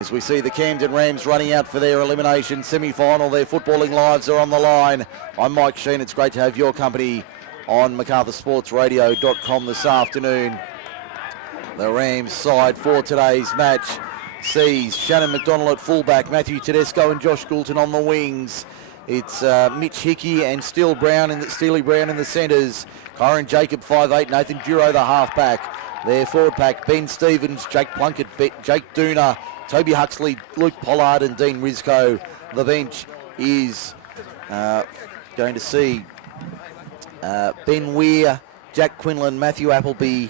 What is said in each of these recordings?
As we see the Camden Rams running out for their elimination semi-final, their footballing lives are on the line. I'm Mike Shean. It's great to have your company on MacArthurSportsRadio.com this afternoon. The Rams side for today's match sees Shannon McDonald at fullback, Matthew Tedesco and Josh Goulton on the wings. It's Mitch Hickey and Steely Brown in the centres. Kyron Jacob 5'8", Nathan Duro the halfback. Their forward pack, Ben Stevens, Jake Plunkett, Jake Dooner, Toby Huxley, Luke Pollard and Dean Rizko. The bench is going to see Ben Weir, Jack Quinlan, Matthew Appleby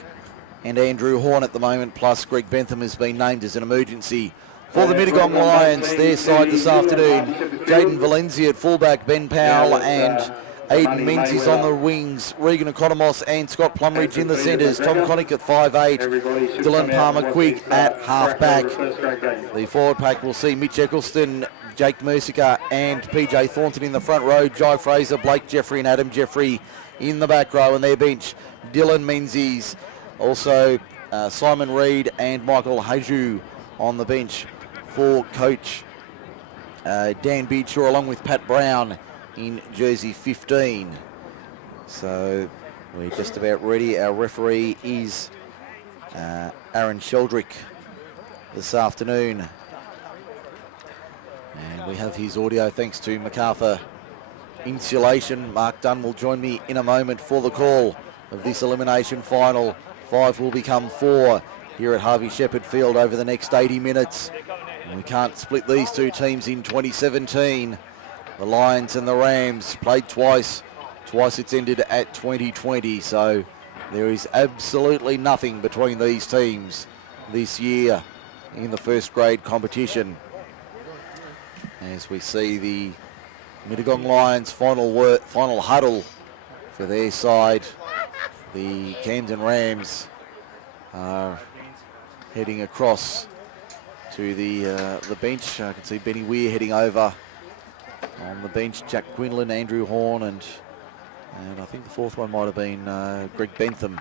and Andrew Horn at the moment, plus Greg Bentham has been named as an emergency. For the Mittagong Lions, their side this afternoon, Jaden Valencia at fullback, Ben Powell and Aidan Menzies on the wings, Regan Economos and Scott Plumridge in the centres, Tom Connick at 5'8", Dylan Palmer-Quigg at half-back. The forward pack will see Mitch Eccleston, Jake Mercier and PJ Thornton in the front row, Jai Fraser, Blake Jeffrey and Adam Jeffrey in the back row, and their bench, Dylan Menzies, also Simon Reid and Michael Haju on the bench for coach Dan Beardshaw, along with Pat Brown in jersey 15. So we're just about ready. Our referee is Aaron Sheldrick this afternoon. And we have his audio thanks to MacArthur Insulation. Mark Dunn will join me in a moment for the call of this elimination final. 5 will become 4 here at Harvey Shepherd Field over the next 80 minutes. And we can't split these two teams in 2017. The Lions and the Rams played twice. Twice it's ended at 2020. So there is absolutely nothing between these teams this year in the first grade competition. As we see the Mittagong Lions final huddle for their side. The Camden Rams are heading across to the bench. I can see Benny Weir heading over on the bench, Jack Quinlan, Andrew Horn, and I think the fourth one might have been Greg Bentham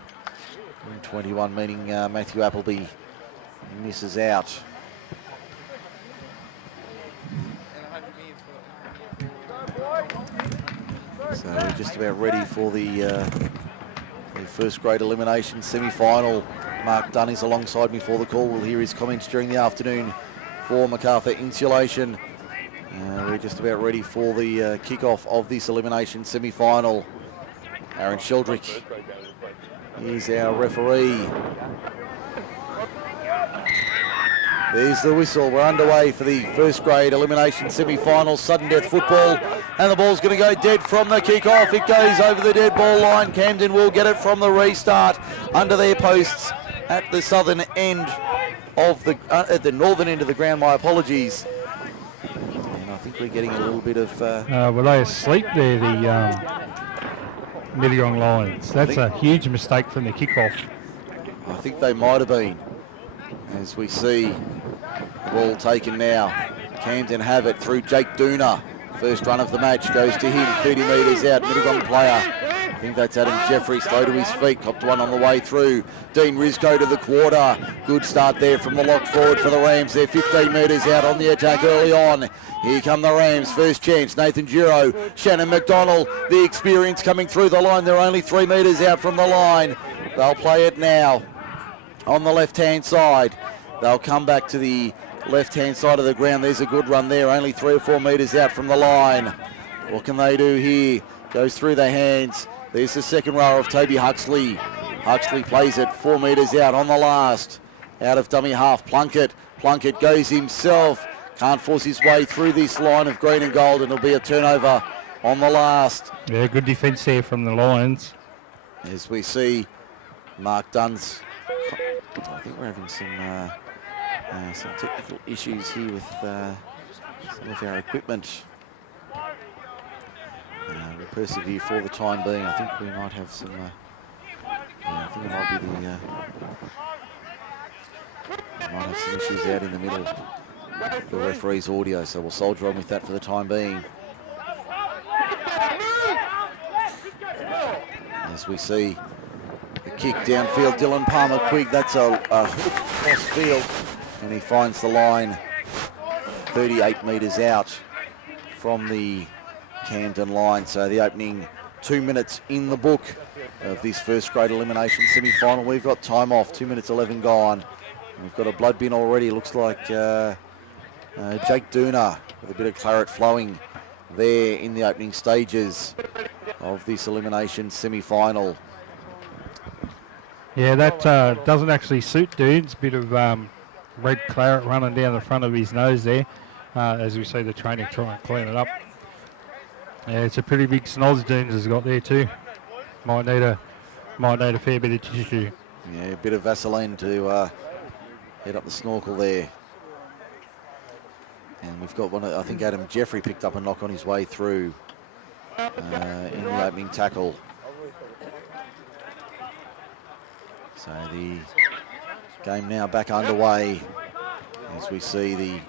in 21, meaning Matthew Appleby misses out. So we're just about ready for the first grade elimination semi-final. Mark Dunn is alongside me for the call. We'll hear his comments during the afternoon for MacArthur Insulation. We're just about ready for the kick-off of this elimination semi-final. Aaron Sheldrick is our referee. There's the whistle. We're underway for the first grade elimination semi-final, sudden death football, and the ball's going to go dead from the kick-off. It goes over the dead ball line. Camden will get it from the restart under their posts at the southern end of at the northern end of the ground. My apologies. I think we're getting a little bit of... were they asleep there, the Mittagong Lions? That's a huge mistake from the kickoff. I think they might have been. As we see the ball taken now. Camden have it through Jake Dooner. First run of the match goes to him, 30 metres out, Mittagong player. I think that's Adam Jeffrey, slow to his feet, copped one on the way through. Dean Rizko to the quarter. Good start there from the lock forward for the Rams. They're 15 metres out on the attack early on. Here come the Rams, first chance, Nathan Duro, Shannon McDonald, the experience coming through the line. They're only 3 metres out from the line. They'll play it now on the left-hand side. They'll come back to the left-hand side of the ground. There's a good run there, only 3 or 4 metres out from the line. What can they do here? Goes through the hands. There's the second row of Toby Huxley. Huxley plays it 4 metres out on the last. Out of dummy half, Plunkett. Plunkett goes himself. Can't force his way through this line of green and gold, and it'll be a turnover on the last. Yeah, good defence there from the Lions. As we see Mark Dunn's... I think we're having some technical issues here with some of our equipment. We'll persevere for the time being. I think we might have some... I think it might be the... might have some issues out in the middle with the referee's audio, so we'll soldier on with that for the time being. As we see the kick downfield, Dylan Palmer-Quigg, that's a hook cross field, and he finds the line 38 metres out from the Camden line. So the opening 2 minutes in the book of this first grade elimination semi-final. We've got time off, 2 minutes 11 gone. We've got a blood bin already. Looks like Jake Dooner with a bit of claret flowing there in the opening stages of this elimination semi-final. Yeah, that doesn't actually suit Dunes. Bit of red claret running down the front of his nose there, as we see the trainer try and clean it up. Yeah, it's a pretty big snoz Dunes has got there too. Might need a fair bit of tissue. Yeah, a bit of Vaseline to head up the snorkel there. And we've got one, I think Adam Jeffrey picked up a knock on his way through in the opening tackle. So the game now back underway as we see the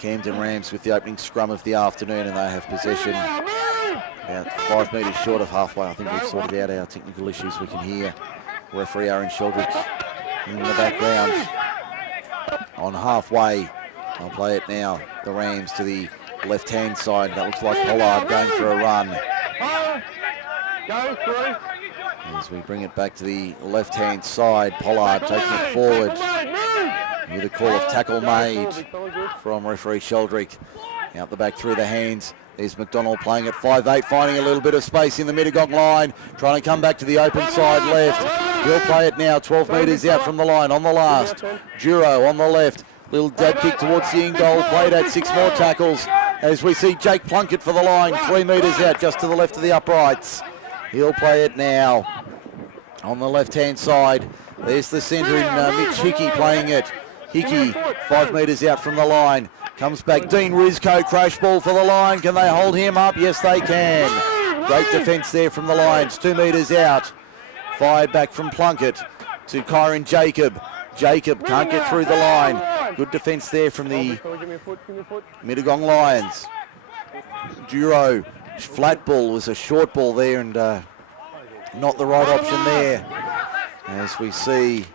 Camden Rams with the opening scrum of the afternoon, and they have possession about 5 metres short of halfway. I think we've sorted out our technical issues. We can hear referee Aaron Sheldrick in the background on halfway. I'll play it now. The Rams to the left-hand side. That looks like Pollard going for a run. As we bring it back to the left-hand side, Pollard taking it forward. With a call of tackle made from referee Sheldrick. Out the back through the hands. There's McDonald playing at 5'8", finding a little bit of space in the Mittagong line. Trying to come back to the open side left. He'll play it now, 12 metres out from the line on the last. Duro on the left. Little dab kick towards the in goal, played at 6 more tackles as we see Jake Plunkett for the line, 3 metres out just to the left of the uprights. He'll play it now on the left-hand side. There's the centre in Mitch Hickey playing it. Hickey, 5 metres out from the line. Comes back, Dean Rizko, crash ball for the line. Can they hold him up? Yes, they can. Great defence there from the Lions, 2 metres out. Fired back from Plunkett to Kyron Jacob. Jacob can't get through the line. Good defence there from the Mittagong Lions. Duro, flat ball was a short ball there and not the right option there. As we see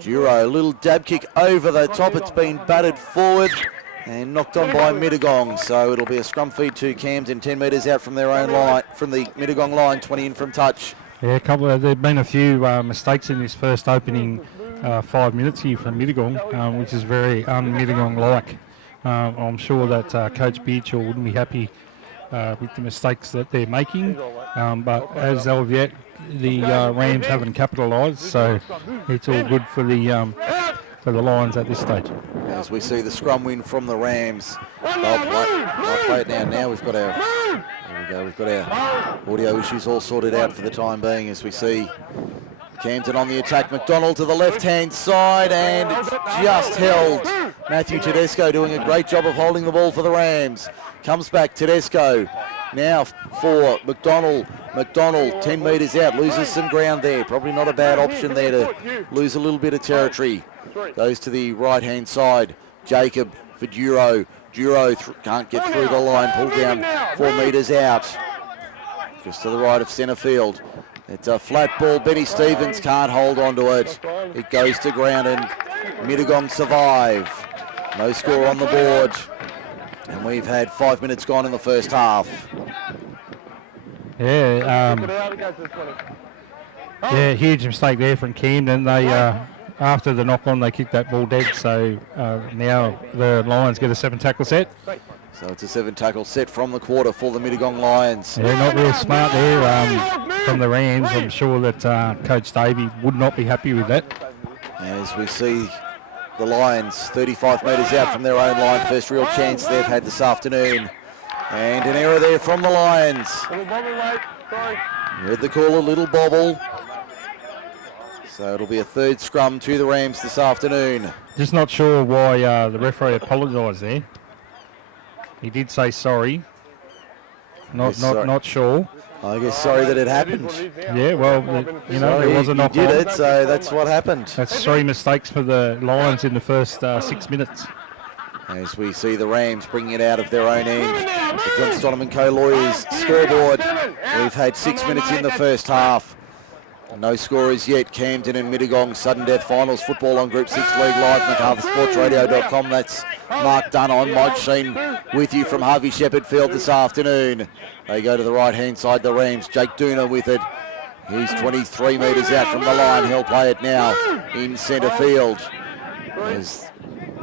Duro, a little dab kick over the top. It's been batted forward and knocked on by Mittagong. So it'll be a scrum feed to Camden, 10 metres out from their own line, from the Mittagong line, 20 in from touch. Yeah, there've been a few mistakes in this first opening 5 minutes here from Mittagong, which is very un-Mittagong-like. I'm sure that Coach Beardshaw wouldn't be happy with the mistakes that they're making, but as of yet, the Rams haven't capitalised, so it's all good for the Lions at this stage. As we see the scrum win from the Rams, they'll play it now. Now we've got our... There we go, we've got our audio issues all sorted out for the time being as we see Camden on the attack. McDonald to the left-hand side and it's just held. Matthew Tedesco doing a great job of holding the ball for the Rams. Comes back, Tedesco now for McDonald. McDonald 10 metres out, loses some ground there. Probably not a bad option there to lose a little bit of territory. Goes to the right-hand side. Jacob for Duro. Duro can't get through the line, pulled down 4 metres out. Just to the right of centre field. It's a flat ball, Benny Stevens can't hold on to it. It goes to ground and Mittagong survive. No score on the board. And we've had 5 minutes gone in the first half. Yeah, huge mistake there from Camden. They after the knock-on, they kicked that ball dead, so now the Lions get a 7 tackle set. So it's a 7 tackle set from the quarter for the Mittagong Lions. Yeah, not real smart there from the Rams. I'm sure that Coach Davey would not be happy with that. As we see the Lions 35 metres out from their own line, first real chance they've had this afternoon. And an error there from the Lions. You heard the call, a little bobble. So it'll be a third scrum to the Rams this afternoon. Just not sure why the referee apologised there. He did say sorry. Not sure. I guess sorry that it happened. Yeah, well, there was a knock on. He did it, so that's what happened. That's 3 mistakes for the Lions in the first 6 minutes. As we see the Rams bringing it out of their own end. The John Stoneman Co. Lawyers scoreboard. We've had 6 minutes in the first half. No scorers yet. Camden and Mittagong sudden death finals football on Group 6 League Live, MacArthurSportsRadio.com. That's Mark Dunn on. Mike Shean with you from Harvey Shepherd Field this afternoon. They go to the right-hand side, the Rams. Jake Dunn with it. He's 23 metres out from the line. He'll play it now in centre field.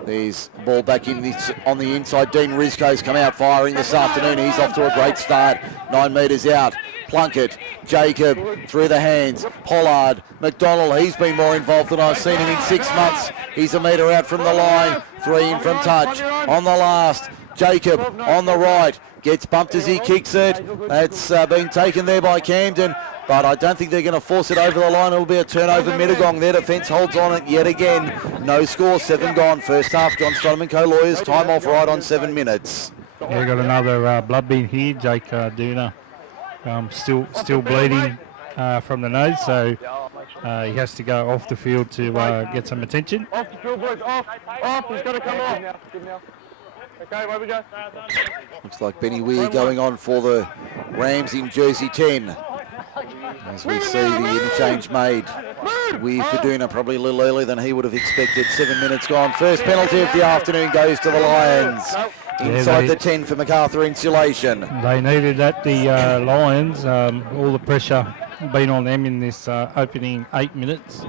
There's ball back in on the inside. Dean Rizco's come out firing this afternoon. He's off to a great start. 9 metres out. Plunkett, Jacob through the hands. Pollard, McDonald, he's been more involved than I've seen him in 6 months. He's a metre out from the line. 3 in from touch. On the last, Jacob on the right. Gets bumped as he kicks it. That's been taken there by Camden. But I don't think they're going to force it over the line. It'll be a turnover. Mittagong. Their defence holds on it yet again. No score, 7 gone. First half, John Stoneman Co-Lawyers. Time off right on 7 minutes. Yeah, got another blood bead here. Jake Dunn still bleeding from the nose, so he has to go off the field to get some attention. Off the field, boys. Off. He's got to come off. Okay, where we go? Looks like Benny Weir going on for the Rams in jersey 10. As we see the interchange made. Weir for Dunn probably a little earlier than he would have expected. 7 minutes gone. First penalty of the afternoon goes to the Lions. Inside the 10 for MacArthur Insulation. They needed that, the Lions. All the pressure been on them in this opening 8 minutes.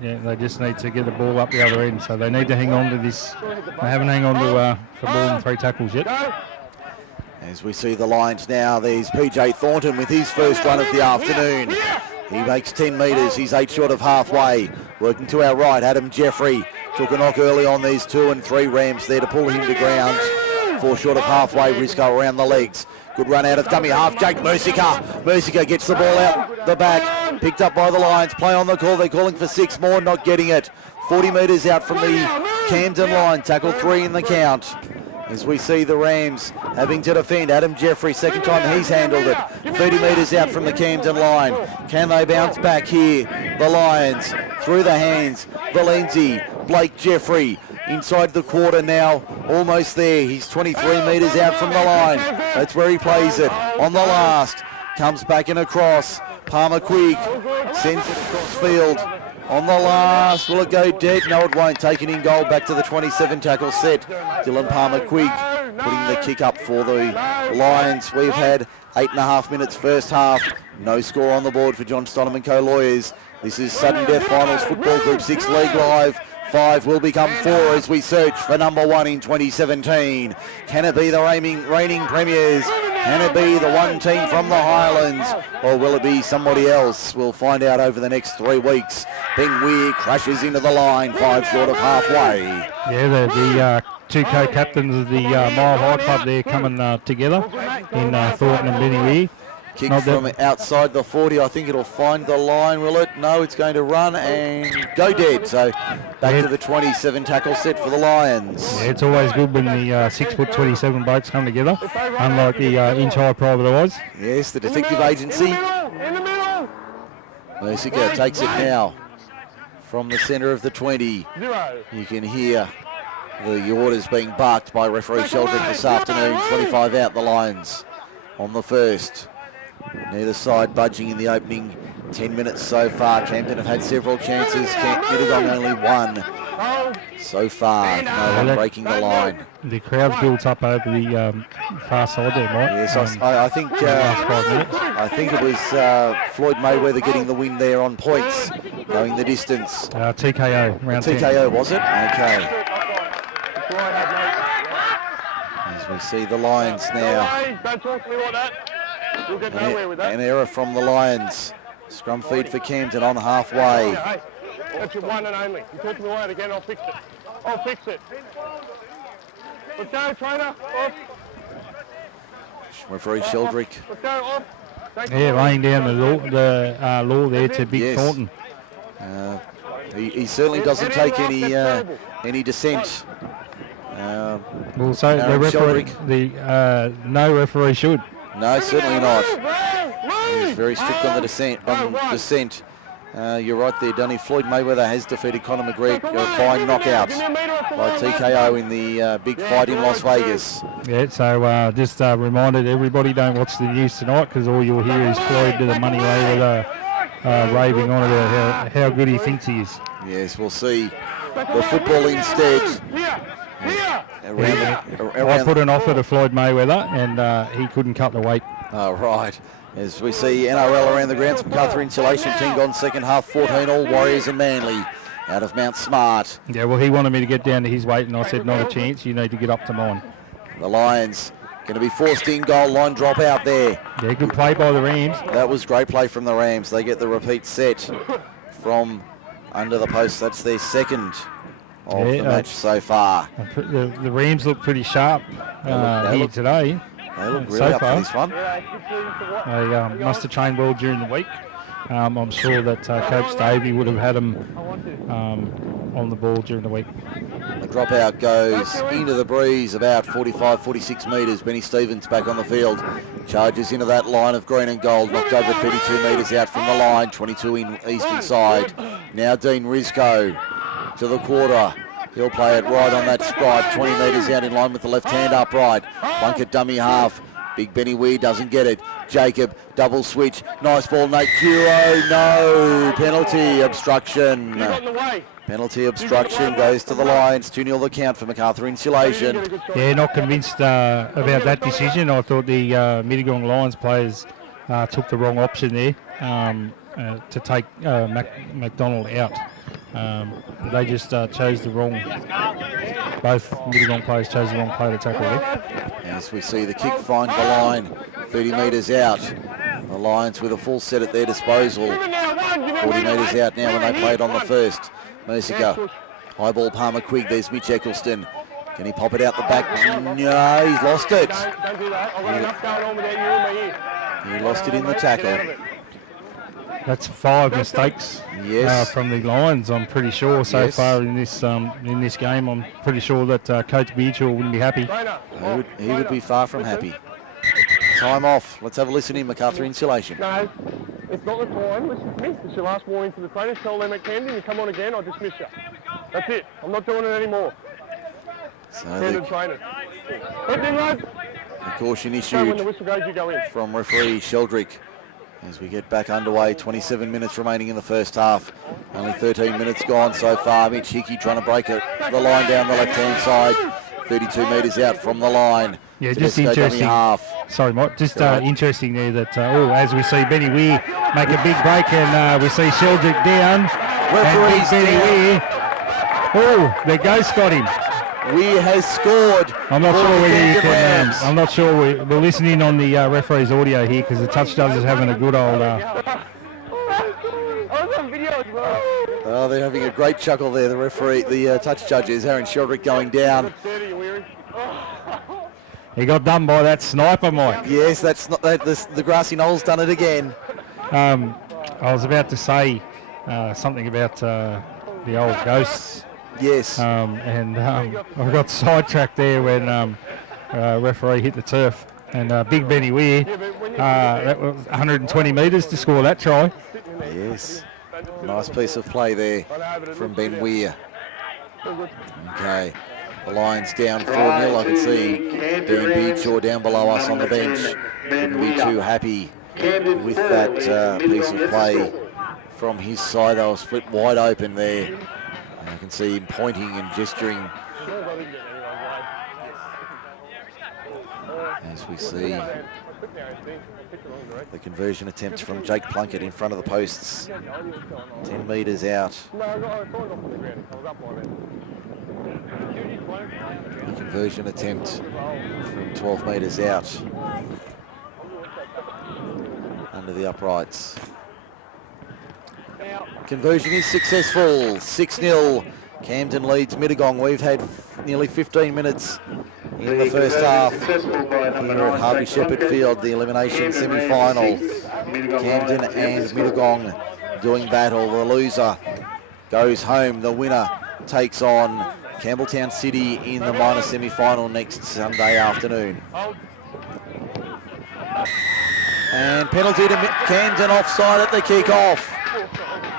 They just need to get the ball up the other end. So they need to hang on to this. They haven't hung on to for more than 3 tackles yet. As we see the Lions now, there's PJ Thornton with his first run of the afternoon. He makes 10 metres. He's 8 short of halfway. Working to our right, Adam Jeffrey took a knock early on. These 2 and 3 Rams there to pull him to ground. 4 short of halfway. Risco around the legs. Good run out of dummy half. Jake Mercica. Mercica gets the ball out the back. Picked up by the Lions. Play on the call. They're calling for 6 more. Not getting it. 40 metres out from the Camden line. Tackle 3 in the count. As we see the Rams having to defend. Adam Jeffrey, second time he's handled it. 30 metres out from the Camden line. Can they bounce back here? The Lions through the hands. Valenzi, Blake Jeffrey inside the quarter now. Almost there. He's 23 metres out from the line. That's where he plays it. On the last. Comes back and across. Palmer Quigg sends it across field. On the last, will it go dead? No, it won't. Taken in goal, back to the 27 tackle set. Dylan Palmer Quigg putting the kick up for the Lions. We've had 8.5 minutes first half. No score on the board for John Stoneman Co-Lawyers. This is sudden death finals football Group 6 League Live. 5 will become 4 as we search for number 1 in 2017. Can it be the reigning premiers? Can it be the one team from the Highlands? Or will it be somebody else? We'll find out over the next 3 weeks. Ben Weir crashes into the line, 5 short of halfway. Yeah, the 2 co-captains of the Mile High Club there coming together in Thornton and Benny Weir. Kick from outside the 40. I think it'll find the line, will it? No, it's going to run and go dead. So back to the 27 tackle set for the Lions. Yeah, it's always good when the 6'27" blokes come together, unlike the inch-high private eyes. Yes, the detective agency. Mercica takes it now from the centre of the 20. You can hear the orders being barked by referee Sheldrick this afternoon. 25 out, the Lions on the first. Neither side budging in the opening 10 minutes so far. Camden have had several chances. Mittagong only 1 so far. No one breaking the line. The crowd's built up over the far side there, Mike. Yes, I think it was Floyd Mayweather getting the win there on points, going the distance. TKO, round 10. TKO, was it? Okay. As we see the Lions now. Don't talk to me like that. You'll get nowhere with that. An error from the Lions. Scrum feed for Camden on halfway. Hey, that's your one and only. You talk to me like that again, I'll fix it. I'll fix it. Let's go, trainer. Off. Referee Sheldrick. Let's go, off. Yeah, laying down the law there to Big Thornton. He certainly doesn't take any dissent. Well, so the referee, no referee should. No, certainly not. He's very strict on the dissent. You're right there, Dunny. Floyd Mayweather has defeated Conor McGregor by knockout. by TKO in the big fight in Las Vegas. Yeah, so just reminded everybody, don't watch the news tonight because all you'll hear is Floyd to the money way raving on about how good he thinks he is. Yes, we'll see the football instead. I put an offer to Floyd Mayweather and he couldn't cut the weight. Oh, right. As we see NRL around the grounds, MacArthur Insulation team gone second half 14 all, Warriors and Manly out of Mount Smart. Yeah, well, he wanted me to get down to his weight and I said, not a chance, you need to get up to mine. The Lions going to be forced in, goal line drop out there. Yeah, good play by the Rams. That was great play from the Rams. They get the repeat set from under the post. That's their second of the match so far. The Rams look pretty sharp here today. They look really so up far. for this one. They must have trained well during the week. I'm sure that Coach Davey would have had them on the ball during the week. The dropout goes into the breeze about 45, 46 metres. Benny Stevens back on the field. Charges into that line of green and gold. Knocked over 32 metres out from the line. 22 in eastern side. Now Dean Risco to the quarter. He'll play it right on that stripe. 20 metres out in line with the left hand upright. Bunker dummy half. Big Benny Weir doesn't get it. Jacob, double switch. Nice ball, Nate Curo. No. Penalty, obstruction. Penalty, obstruction goes to the Lions. 2-0 the count for MacArthur Insulation. Yeah, not convinced about that decision. I thought the Mittagong Lions players took the wrong option there to take McDonald out. They just chose the wrong, both Mittagong players chose the wrong player to tackle there. As we see the kick find the line, 30 metres out. The Lions with a full set at their disposal. 40 metres out now when they played on the first. Mercier, high ball Palmer Quigg, there's Mitch Eccleston. Can he pop it out the back? No, he's lost it. He lost it in the tackle. That's 5 mistakes from the Lions, I'm pretty sure, so far in this game. I'm pretty sure that Coach Beacher wouldn't be happy. He would be far from happy. Time off. Let's have a listen in MacArthur Insulation. No, it's not the time. Listen to me. It's your last warning to the trainers. Tell them at Camden, you come on again, I'll dismiss you. That's it. I'm not doing it anymore. So Camden trainers. the caution When issued the whistle goes, you go in. from referee Sheldrick. As we get back underway, 27 minutes remaining in the first half. Only 13 minutes gone so far. Mitch Hickey trying to break the line down the left-hand side. 32 metres out from the line. Yeah, just interesting. Sorry, Mike. Just interesting there that, as we see Benny Weir make a big break and we see Sheldrick down. Referee's Benny Weir. Oh, the ghost got him. Weir has scored. I'm not sure whether you can. I'm not sure. We're listening on the referee's audio here because the touch judge is having a good old. Oh, they're having a great chuckle there. The referee, the touch judge is Aaron Sheldrick going down. He got done by that sniper, Mike. Yes, that's not that. The grassy knoll's done it again. I was about to say something about the old ghosts. Yes. I got sidetracked there when referee hit the turf. And big Benny Weir, that was 120 metres to score that try. Yes. Nice piece of play there from Ben Weir. Okay. The Lions down 4-0. I can see Dan Beardshaw down below us on the bench. Wouldn't be too happy with that piece of play from his side. They were split wide open there. And you can see him pointing and gesturing as we see the conversion attempt from Jake Plunkett in front of the posts. 10 metres out. The conversion attempt from 12 metres out under the uprights. Conversion is successful. 6-0. Camden leads Mittagong. We've had nearly 15 minutes in the first half here at Harvey Shepherd Field, the elimination semi-final. Camden and Mittagong doing battle. The loser goes home. The winner takes on Campbelltown City in the minor semi-final next Sunday afternoon. And penalty to Camden, offside at the kick-off.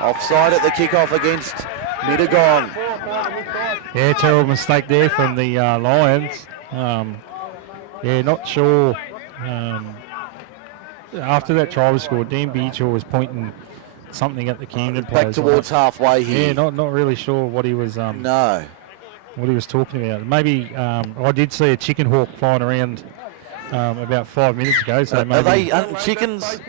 Offside at the kick-off against Mittagong. Yeah, terrible mistake there from the Lions. Yeah, not sure. After that try was scored, Dan Beecher was pointing something at the Camden Back players. towards halfway here. Yeah, not really sure what he was. No. What he was talking about. Maybe I did see a chicken hawk flying around about 5 minutes ago. So maybe. Are they hunting chickens?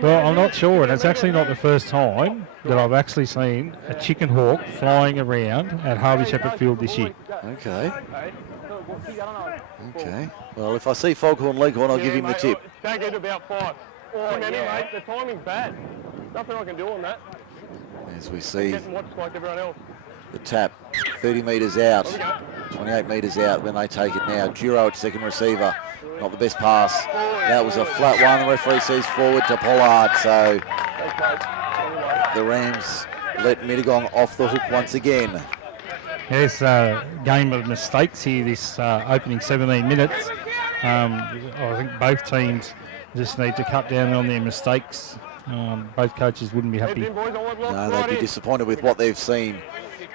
Well, I'm not sure, and it's actually not the first time that I've actually seen a chicken hawk flying around at Harvey Shepherd Field this year. Okay. Okay. Well, if I see Foghorn Leghorn, I'll give him the tip. Don't get about 5. Too many, mate. The timing's bad. Nothing I can do on that. As we see Getting watched like everyone else. the tap, 30 metres out, 28 metres out when they take it now. Duro at second receiver. Not the best pass. That was a flat one. The referee says forward to Pollard. So the Rams let Mittagong off the hook once again. There's a game of mistakes here this opening 17 minutes. I think both teams just need to cut down on their mistakes. Both coaches wouldn't be happy. No, they'd be disappointed with what they've seen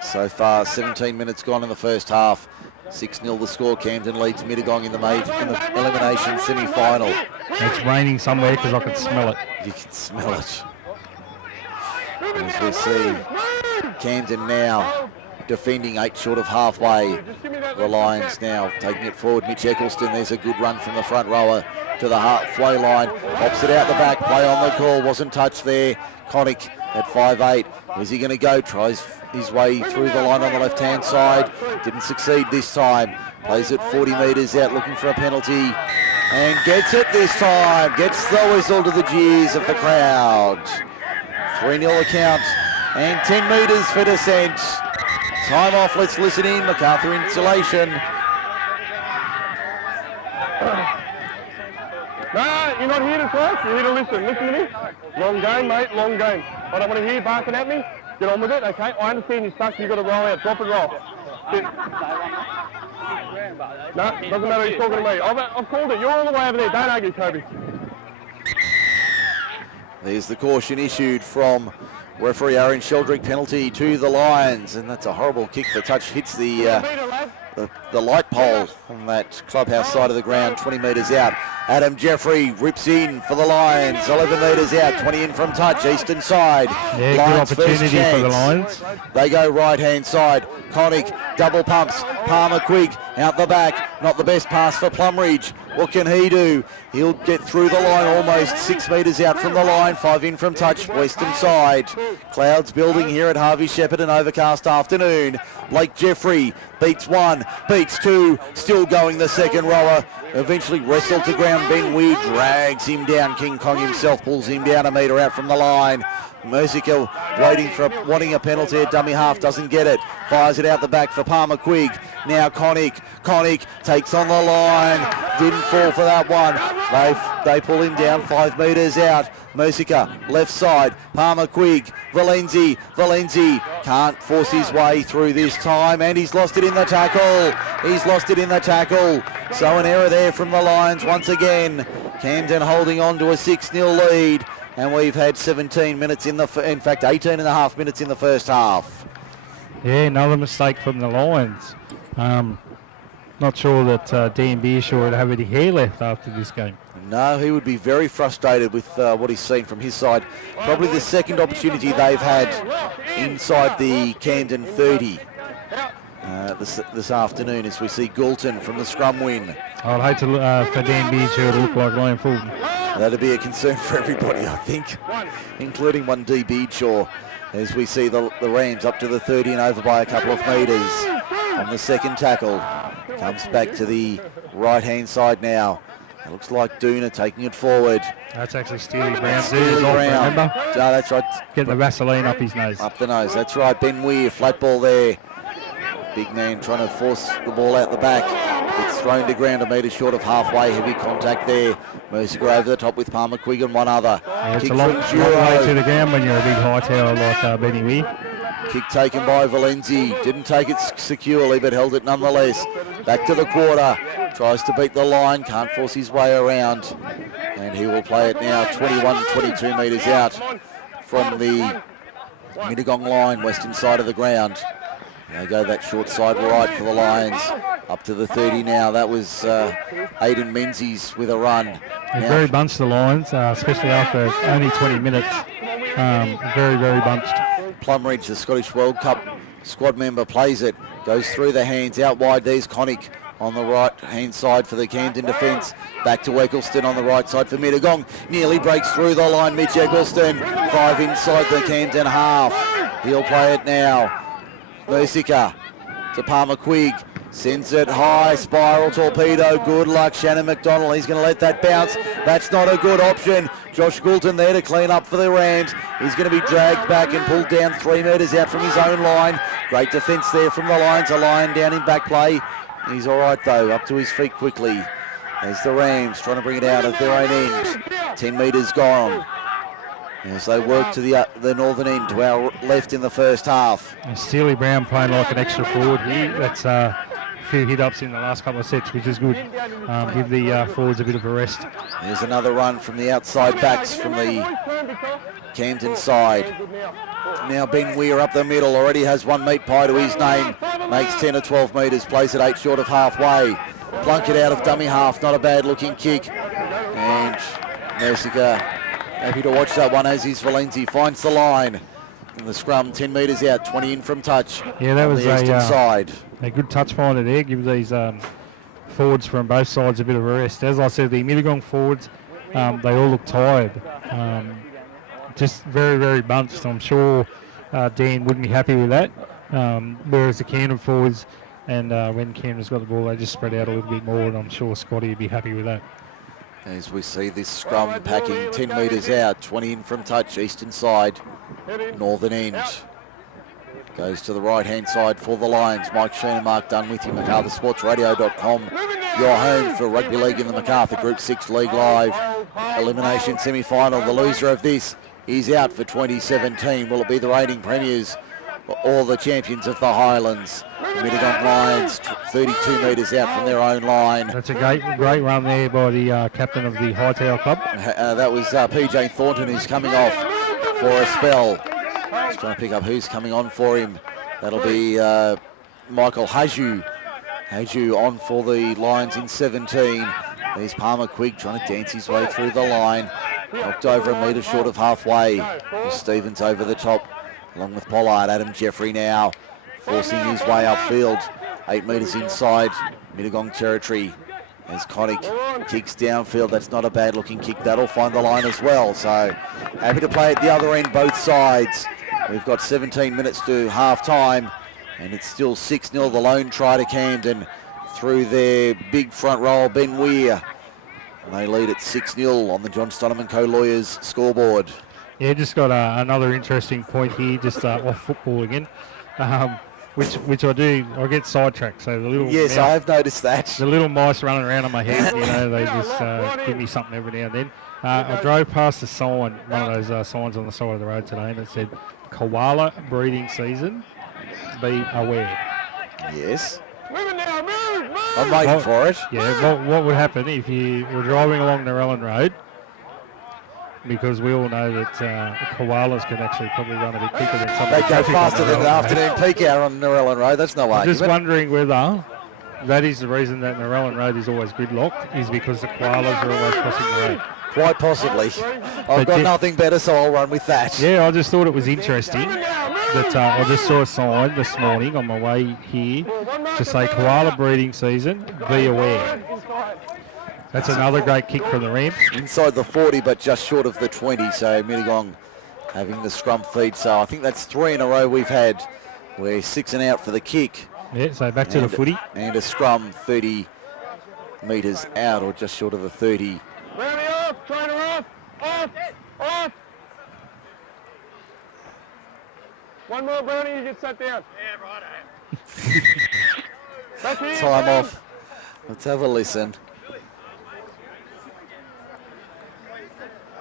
so far. 17 minutes gone in the first half. 6-0 the score. Camden leads Mittagong in the elimination semi-final. It's raining somewhere because I can smell it. You can smell it. As we see Camden now defending 8 short of halfway. The Lions now taking it forward. Mitch Eccleston, there's a good run from the front rower to the halfway line. Pops it out the back. Play on the call. Wasn't touched there. Connick at 5'8". Where's he going to go? Tries his way through the line on the left-hand side. Didn't succeed this time. Plays it 40 metres out looking for a penalty. And gets it this time. Gets the whistle to the jeers of the crowd. 3-0 account. And 10 metres for descent. Time off. Let's listen in. MacArthur Insulation. No, you're not here to talk. You're here to listen. Listen to me. Long game, mate. Long game. I don't want to hear you barking at me. Get on with it, okay? I understand you're stuck. You've got to roll out. Drop and roll. No, doesn't matter. You're talking to me. I've called it. You're all the way over there. Don't argue, Toby. There's the caution issued from referee Aaron Sheldrick. Penalty to the Lions, and that's a horrible kick. The touch hits the light pole on that clubhouse side of the ground, 20 metres out. Adam Jeffrey rips in for the Lions, 11 metres out, 20 in from touch, eastern side. Yeah, Lions good opportunity for the Lions. They go right-hand side. Connick, double pumps. Palmer Quigg out the back. Not the best pass for Plumridge. What can he do? He'll get through the line almost 6 metres out from the line. 5 in from touch, western side. Clouds building here at Harvey Shepherd, an overcast afternoon. Blake Jeffrey beats 1, beats 2, still going the second rower. Eventually wrestled to ground. Ben Weir drags him down. King Kong himself pulls him down a metre out from the line. Merzica wanting a penalty at dummy half, doesn't get it. Fires it out the back for Palmer Quigg. Now Connick takes on the line. Didn't fall for that one. They pull him down 5 metres out. Merzica, left side. Palmer Quigg. Valenzi can't force his way through this time, and he's lost it in the tackle. So an error there from the Lions once again. Camden holding on to a 6-0 lead. And we've had 17 minutes in fact 18 and a half minutes in the first half. Yeah, another mistake from the Lions. Not sure that Dan Beershaw would have any hair left after this game. No, he would be very frustrated with what he's seen from his side. Probably the second opportunity they've had inside the Camden 30 this afternoon as we see Goulton from the scrum win. I'd hate for Dan Beershaw to look like Ryan Fulton. That'd be a concern for everybody, I think, including one D. Beedshaw, as we see the Rams up to the 30 and over by a couple of metres on the second tackle. Comes back to the right-hand side now. It looks like Duna taking it forward. That's actually Steely Brown. Steely Brown. Remember? No, that's right. Getting the Vaseline up his nose. Up the nose, that's right. Ben Weir, flat ball there. Big man trying to force the ball out the back. It's thrown to ground a metre short of halfway. Heavy contact there. Mercier over the top with Palmer Quigg and one other. Yeah, it's a long way to the ground when you're a big high tower like Benny Weir. Kick taken by Valenzi. Didn't take it securely, but held it nonetheless. Back to the quarter. Tries to beat the line. Can't force his way around. And he will play it now 21, 22 metres out from the Mittagong line, western side of the ground. They go that short side right for the Lions. Up to the 30 now. That was Aiden Menzies with a run. They're very bunched, the Lions, especially after only 20 minutes. Very, very bunched. Plumridge, the Scottish World Cup squad member, plays it. Goes through the hands. Out wide, there's Connick on the right-hand side for the Camden defence. Back to Eccleston on the right side for Mittagong. Nearly breaks through the line, Mitch Eccleston. 5 inside the Camden half. He'll play it now. Mercica to Palmer Quigg. Sends it high, spiral torpedo. Good luck, Shannon McDonald. He's going to let that bounce. That's not a good option. Josh Goulton there to clean up for the Rams. He's going to be dragged back and pulled down 3 metres out from his own line. Great defence there from the Lions. A Lion down in back play. He's all right, though, up to his feet quickly. As the Rams trying to bring it out of their own end. 10 metres gone. As they work to the northern end, to our left in the first half. And Steely Brown playing like an extra forward here. That's a few hit-ups in the last couple of sets, which is good. Give the forwards a bit of a rest. There's another run from the outside backs from the Camden side. Now Ben Weir up the middle, already has one meat pie to his name. Makes 10 or 12 metres, plays it 8 short of halfway. Plunk it out of dummy half, not a bad looking kick. And Mercica happy to watch that one as is Valenzi. Finds the line. In the scrum, 10 metres out, 20 in from touch. Yeah, that was the eastern side. A good touch finder there. Give these forwards from both sides a bit of a rest. As I said, the Mittagong forwards, they all look tired. Just very, very bunched. I'm sure Dan wouldn't be happy with that. Whereas the Camden forwards, and when Camden's got the ball, they just spread out a little bit more, and I'm sure Scotty would be happy with that. As we see this scrum packing 10 metres out, 20 in from touch, eastern side, northern end. Goes to the right-hand side for the Lions. Mike Shean and Mark Dunn with you, MacArthurSportsRadio.com. Your home for Rugby League in the MacArthur Group 6 League Live. Elimination semi-final. The loser of this is out for 2017. Will it be the reigning premiers or the champions of the Highlands? The Mittagong Lions, 32 metres out from their own line. That's a great run there by the captain of the Hightower Club. That was PJ Thornton, who's coming off for a spell. He's trying to pick up who's coming on for him. That'll be Michael Haju. Haju on for the Lions in 17. There's Palmer Quigg trying to dance his way through the line. Knocked over a metre short of halfway. There's Stevens over the top, along with Pollard. Adam Jeffrey now forcing his way upfield. 8 metres inside Mittagong territory. As Connick kicks downfield, that's not a bad looking kick. That'll find the line as well. So happy to play at the other end, both sides. We've got 17 minutes to half time, and it's still 6-0. The lone try to Camden through their big front row, Ben Weir. And they lead at 6-0 on the John Stoneman Co Lawyers scoreboard. Yeah, just got another interesting point here, just off football again. Which I do, I get sidetracked. So the little yes, I have noticed that. The little mice running around on my head, they just give me something every now and then. I drove past a sign, one of those signs on the side of the road today, and it said, "Koala breeding season, be aware." Yes. I'm waiting for it. Yeah, what would happen if you were driving along Narellan Road? Because we all know that koalas can actually probably run a bit quicker than some. They go faster than the afternoon peak hour on Narellan Road. That's no argument. Just wondering whether that is the reason that Narellan Road is always gridlocked, is because the koalas are always crossing the road. Quite possibly. I've got nothing better, so I'll run with that. Yeah, I just thought it was interesting that I just saw a sign this morning on my way here to say koala breeding season, be aware. That's another great kick from the ramp. Inside the 40, but just short of the 20. So Mittagong having the scrum feed. So I think that's 3 in a row we've had. We're 6 and out for the kick. Yeah, so back to the footy. And a scrum 30 metres out, or just short of the 30. Brownie off, trainer off. One more, Brownie, you get sat down. Yeah, right. Time off. Let's have a listen.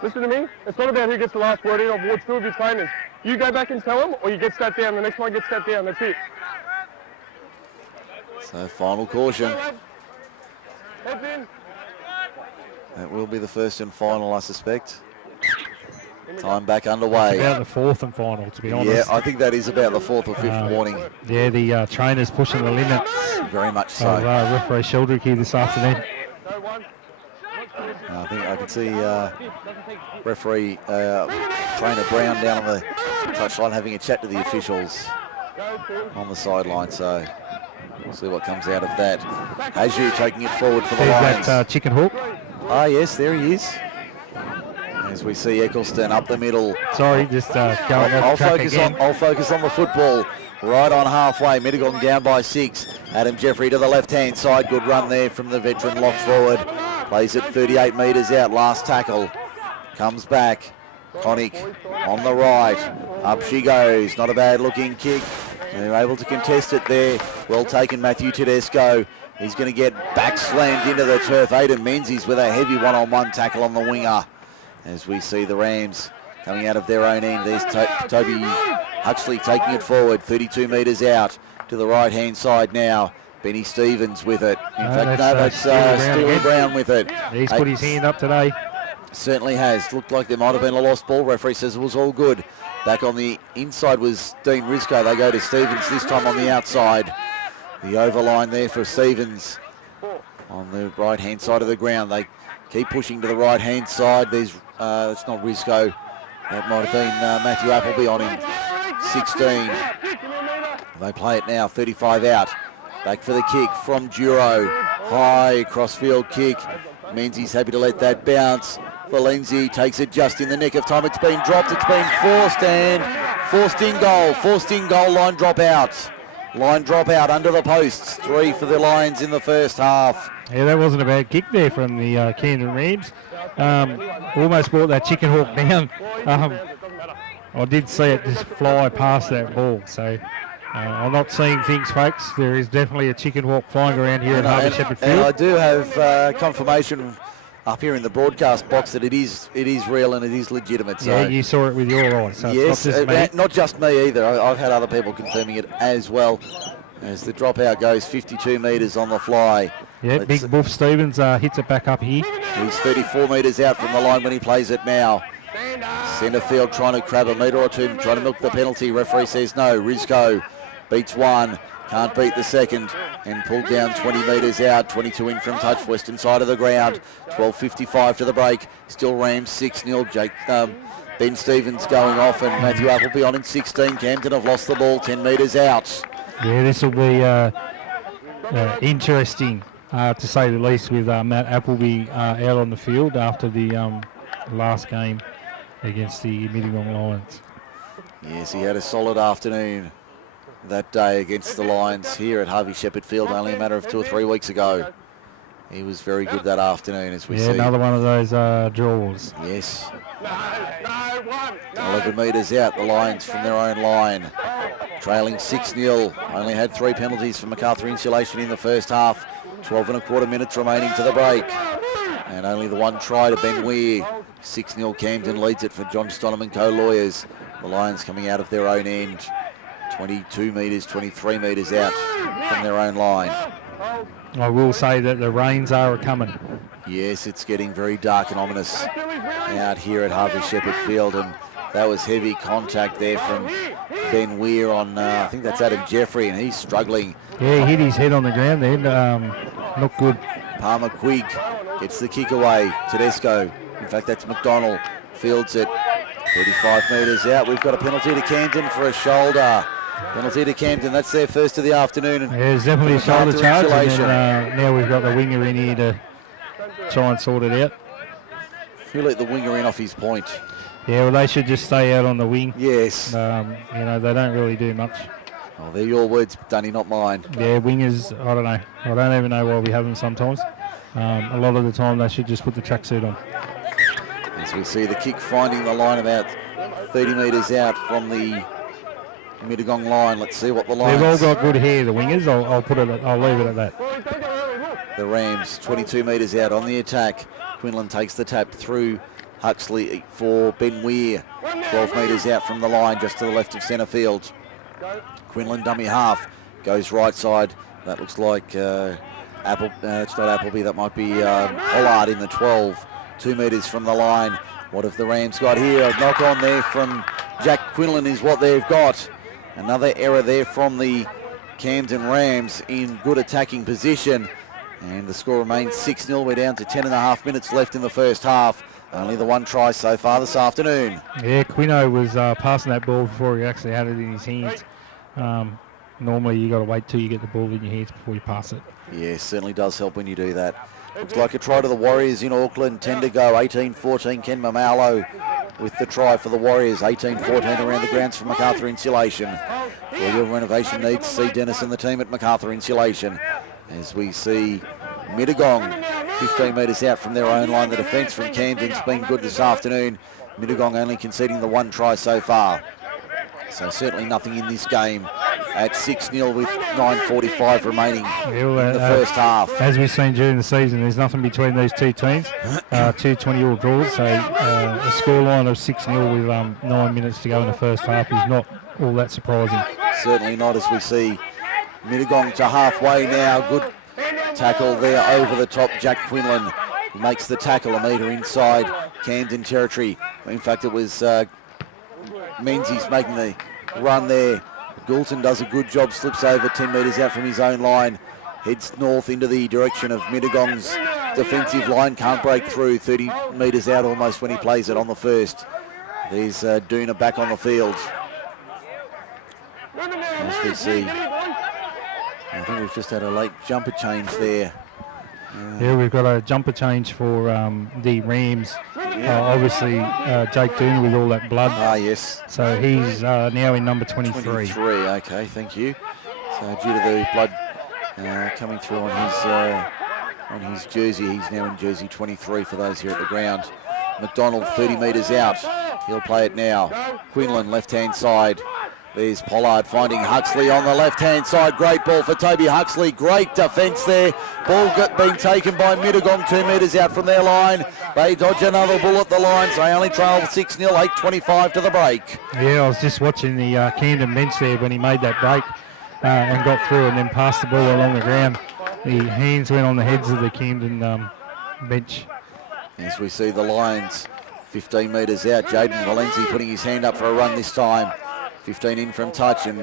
Listen to me. It's not about who gets the last word in. I've watched 2 of your trainers. You go back and tell them, or you get sat down. The next one gets sat down. That's it. So final caution. Heads in. That will be the first and final, I suspect. Time back underway. It's about the fourth and final, to be honest. Yeah, I think that is about the fourth or fifth warning. Yeah, the trainer's pushing the limits. Very much so. Of referee Sheldrick here this afternoon. I think I can see referee trainer Brown down on the touchline having a chat to the officials on the sideline. So we'll see what comes out of that. Hazu taking it forward for the Lions. That chicken hook. Ah, yes, there he is. As we see Eccleston up the middle. Sorry, just going I'll focus on the football. Right on halfway, Mittagong down by 6. Adam Jeffrey to the left-hand side. Good run there from the veteran lock forward. Plays it 38 metres out. Last tackle. Comes back. Connick on the right. Up she goes. Not a bad looking kick. They're able to contest it there. Well taken, Matthew Tedesco. He's going to get back slammed into the turf. Aidan Menzies with a heavy one-on-one tackle on the winger. As we see the Rams coming out of their own end. There's Toby Huxley taking it forward, 32 metres out to the right-hand side now. Benny Stevens with it. That's Stewie Brown with it. He's put his hand up today. Certainly has. Looked like there might have been a lost ball. Referee says it was all good. Back on the inside was Dean Risco. They go to Stevens, this time on the outside. The overline there for Stevens on the right-hand side of the ground. They keep pushing to the right-hand side. There's it's not Risco. That might have been Matthew Appleby on him. 16. They play it now, 35 out. Back for the kick from Duro. High crossfield kick. Menzies happy to let that bounce. Valenzi takes it just in the nick of time. It's been dropped, it's been forced and forced in goal. Forced in goal, line drop out. Line drop out under the posts. 3 for the Lions in the first half. Yeah, that wasn't a bad kick there from the Camden Rams. Almost brought that chicken hawk down. I did see it just fly past that ball, so I'm not seeing things, folks. There is definitely a chicken hawk flying around here at Harvey Shepherd Field. And I do have confirmation up here in the broadcast box that it is real and it is legitimate. So. Yeah, you saw it with your eyes. So yes, it's not just me either. I've had other people confirming it as well. As the dropout goes 52 metres on the fly. Yeah, Big Buff Stevens hits it back up here. He's 34 metres out from the line when he plays it now. Centre field trying to grab a metre or two, trying to milk the penalty. Referee says no. Risco beats one, can't beat the second, and pulled down 20 metres out. 22 in from touch, western side of the ground. 12:55 to the break. Still Rams 6-0. Ben Stevens going off and Matthew Appleby on in 16. Camden have lost the ball 10 metres out. Yeah, this will be interesting, to say the least, with Matt Appleby out on the field after the last game against the Mittagong Lions. Yes, he had a solid afternoon that day against the Lions here at Harvey Shepherd Field only a matter of 2 or 3 weeks ago. He was very good that afternoon, as we see. Another one of those draws. Yes. 11 metres out, the Lions from their own line. Trailing 6-0. Only had 3 penalties for MacArthur Insulation in the first half. 12 minutes remaining to the break. And only the one try to Ben Weir. 6-0 Camden leads it for John Stonham and co-lawyers. The Lions coming out of their own end. 22 metres, 23 metres out from their own line. I will say that the rains are coming. Yes, it's getting very dark and ominous out here at Harvey Shepherd Field, and that was heavy contact there from Ben Weir on, I think that's Adam Jeffrey, and he's struggling. Yeah, he hit his head on the ground there. Not good. Palmer Quigg gets the kick away. Tedesco, in fact, that's McDonald, fields it. 35 metres out. We've got a penalty to Camden for a shoulder. Penalty to Camden. That's their first of the afternoon. Yeah, there's definitely a shoulder charge. And then, now we've got the winger in here to try and sort it out. Who let the winger in off his point? Yeah, well, they should just stay out on the wing. Yes. They don't really do much. Oh, they're your words, Dunny, not mine. Yeah, wingers, I don't know. I don't even know why we have them sometimes. A lot of the time they should just put the tracksuit on. As we see the kick finding the line about 30 metres out from the Mittagong line. Let's see what the line. They've all got good hair, the wingers. I'll leave it at that. The Rams 22 metres out on the attack. Quinlan takes the tap through Huxley for Ben Weir. 12 metres out from the line, just to the left of centre field. Quinlan dummy half goes right side. That looks like it's not Appleby. That might be Pollard in the 12. 2 metres from the line. What have the Rams got here? A knock on there from Jack Quinlan is what they've got. Another error there from the Camden Rams in good attacking position. And the score remains 6-0. We're down to 10.5 minutes left in the first half. Only the one try so far this afternoon. Yeah, Quino was passing that ball before he actually had it in his hands. Normally you got to wait till you get the ball in your hands before you pass it. Yeah, certainly does help when you do that. Looks like a try to the Warriors in Auckland. 10 to go. 18-14. Ken Mamalo with the try for the Warriors. 18-14 around the grounds for Macarthur Insulation. For your renovation needs, see Dennis and the team at Macarthur Insulation. As we see Mittagong 15 metres out from their own line. The defence from Camden's been good this afternoon. Mittagong only conceding the one try so far. So certainly nothing in this game at 6-0 with 9:45 remaining in the first half. As we've seen during the season, there's nothing between these two teams. Two 20-all draws, so a scoreline of 6-0 with 9 minutes to go in the first half is not all that surprising. Certainly not, as we see Mittagong to halfway now. Good tackle there over the top. Jack Quinlan makes the tackle a metre inside Camden territory. In fact, it was Menzies making the run there. Goulton does a good job, slips over 10 metres out from his own line, heads north into the direction of Mittagong's defensive line, can't break through, 30 metres out almost when he plays it on the first. There's Duna back on the field. As we see, I think we've just had a late jumper change there. Yeah, we've got a jumper change for the Rams. Obviously, Jake Dunn with all that blood. Ah, yes. So he's now in number 23. 23, okay, thank you. So due to the blood coming through on his jersey, he's now in jersey 23 for those here at the ground. McDonald 30 metres out. He'll play it now. Quinlan left-hand side. There's Pollard finding Huxley on the left-hand side. Great ball for Toby Huxley. Great defence there. Ball being taken by Mittagong 2 metres out from their line. They dodge another ball at the line, so they only trail 6-0, 8:25 to the break. Yeah, I was just watching the Camden bench there when he made that break and got through and then passed the ball along the ground. The hands went on the heads of the Camden bench. As we see the Lions 15 metres out. Jaden Valenzi putting his hand up for a run this time. 15 in from touch, and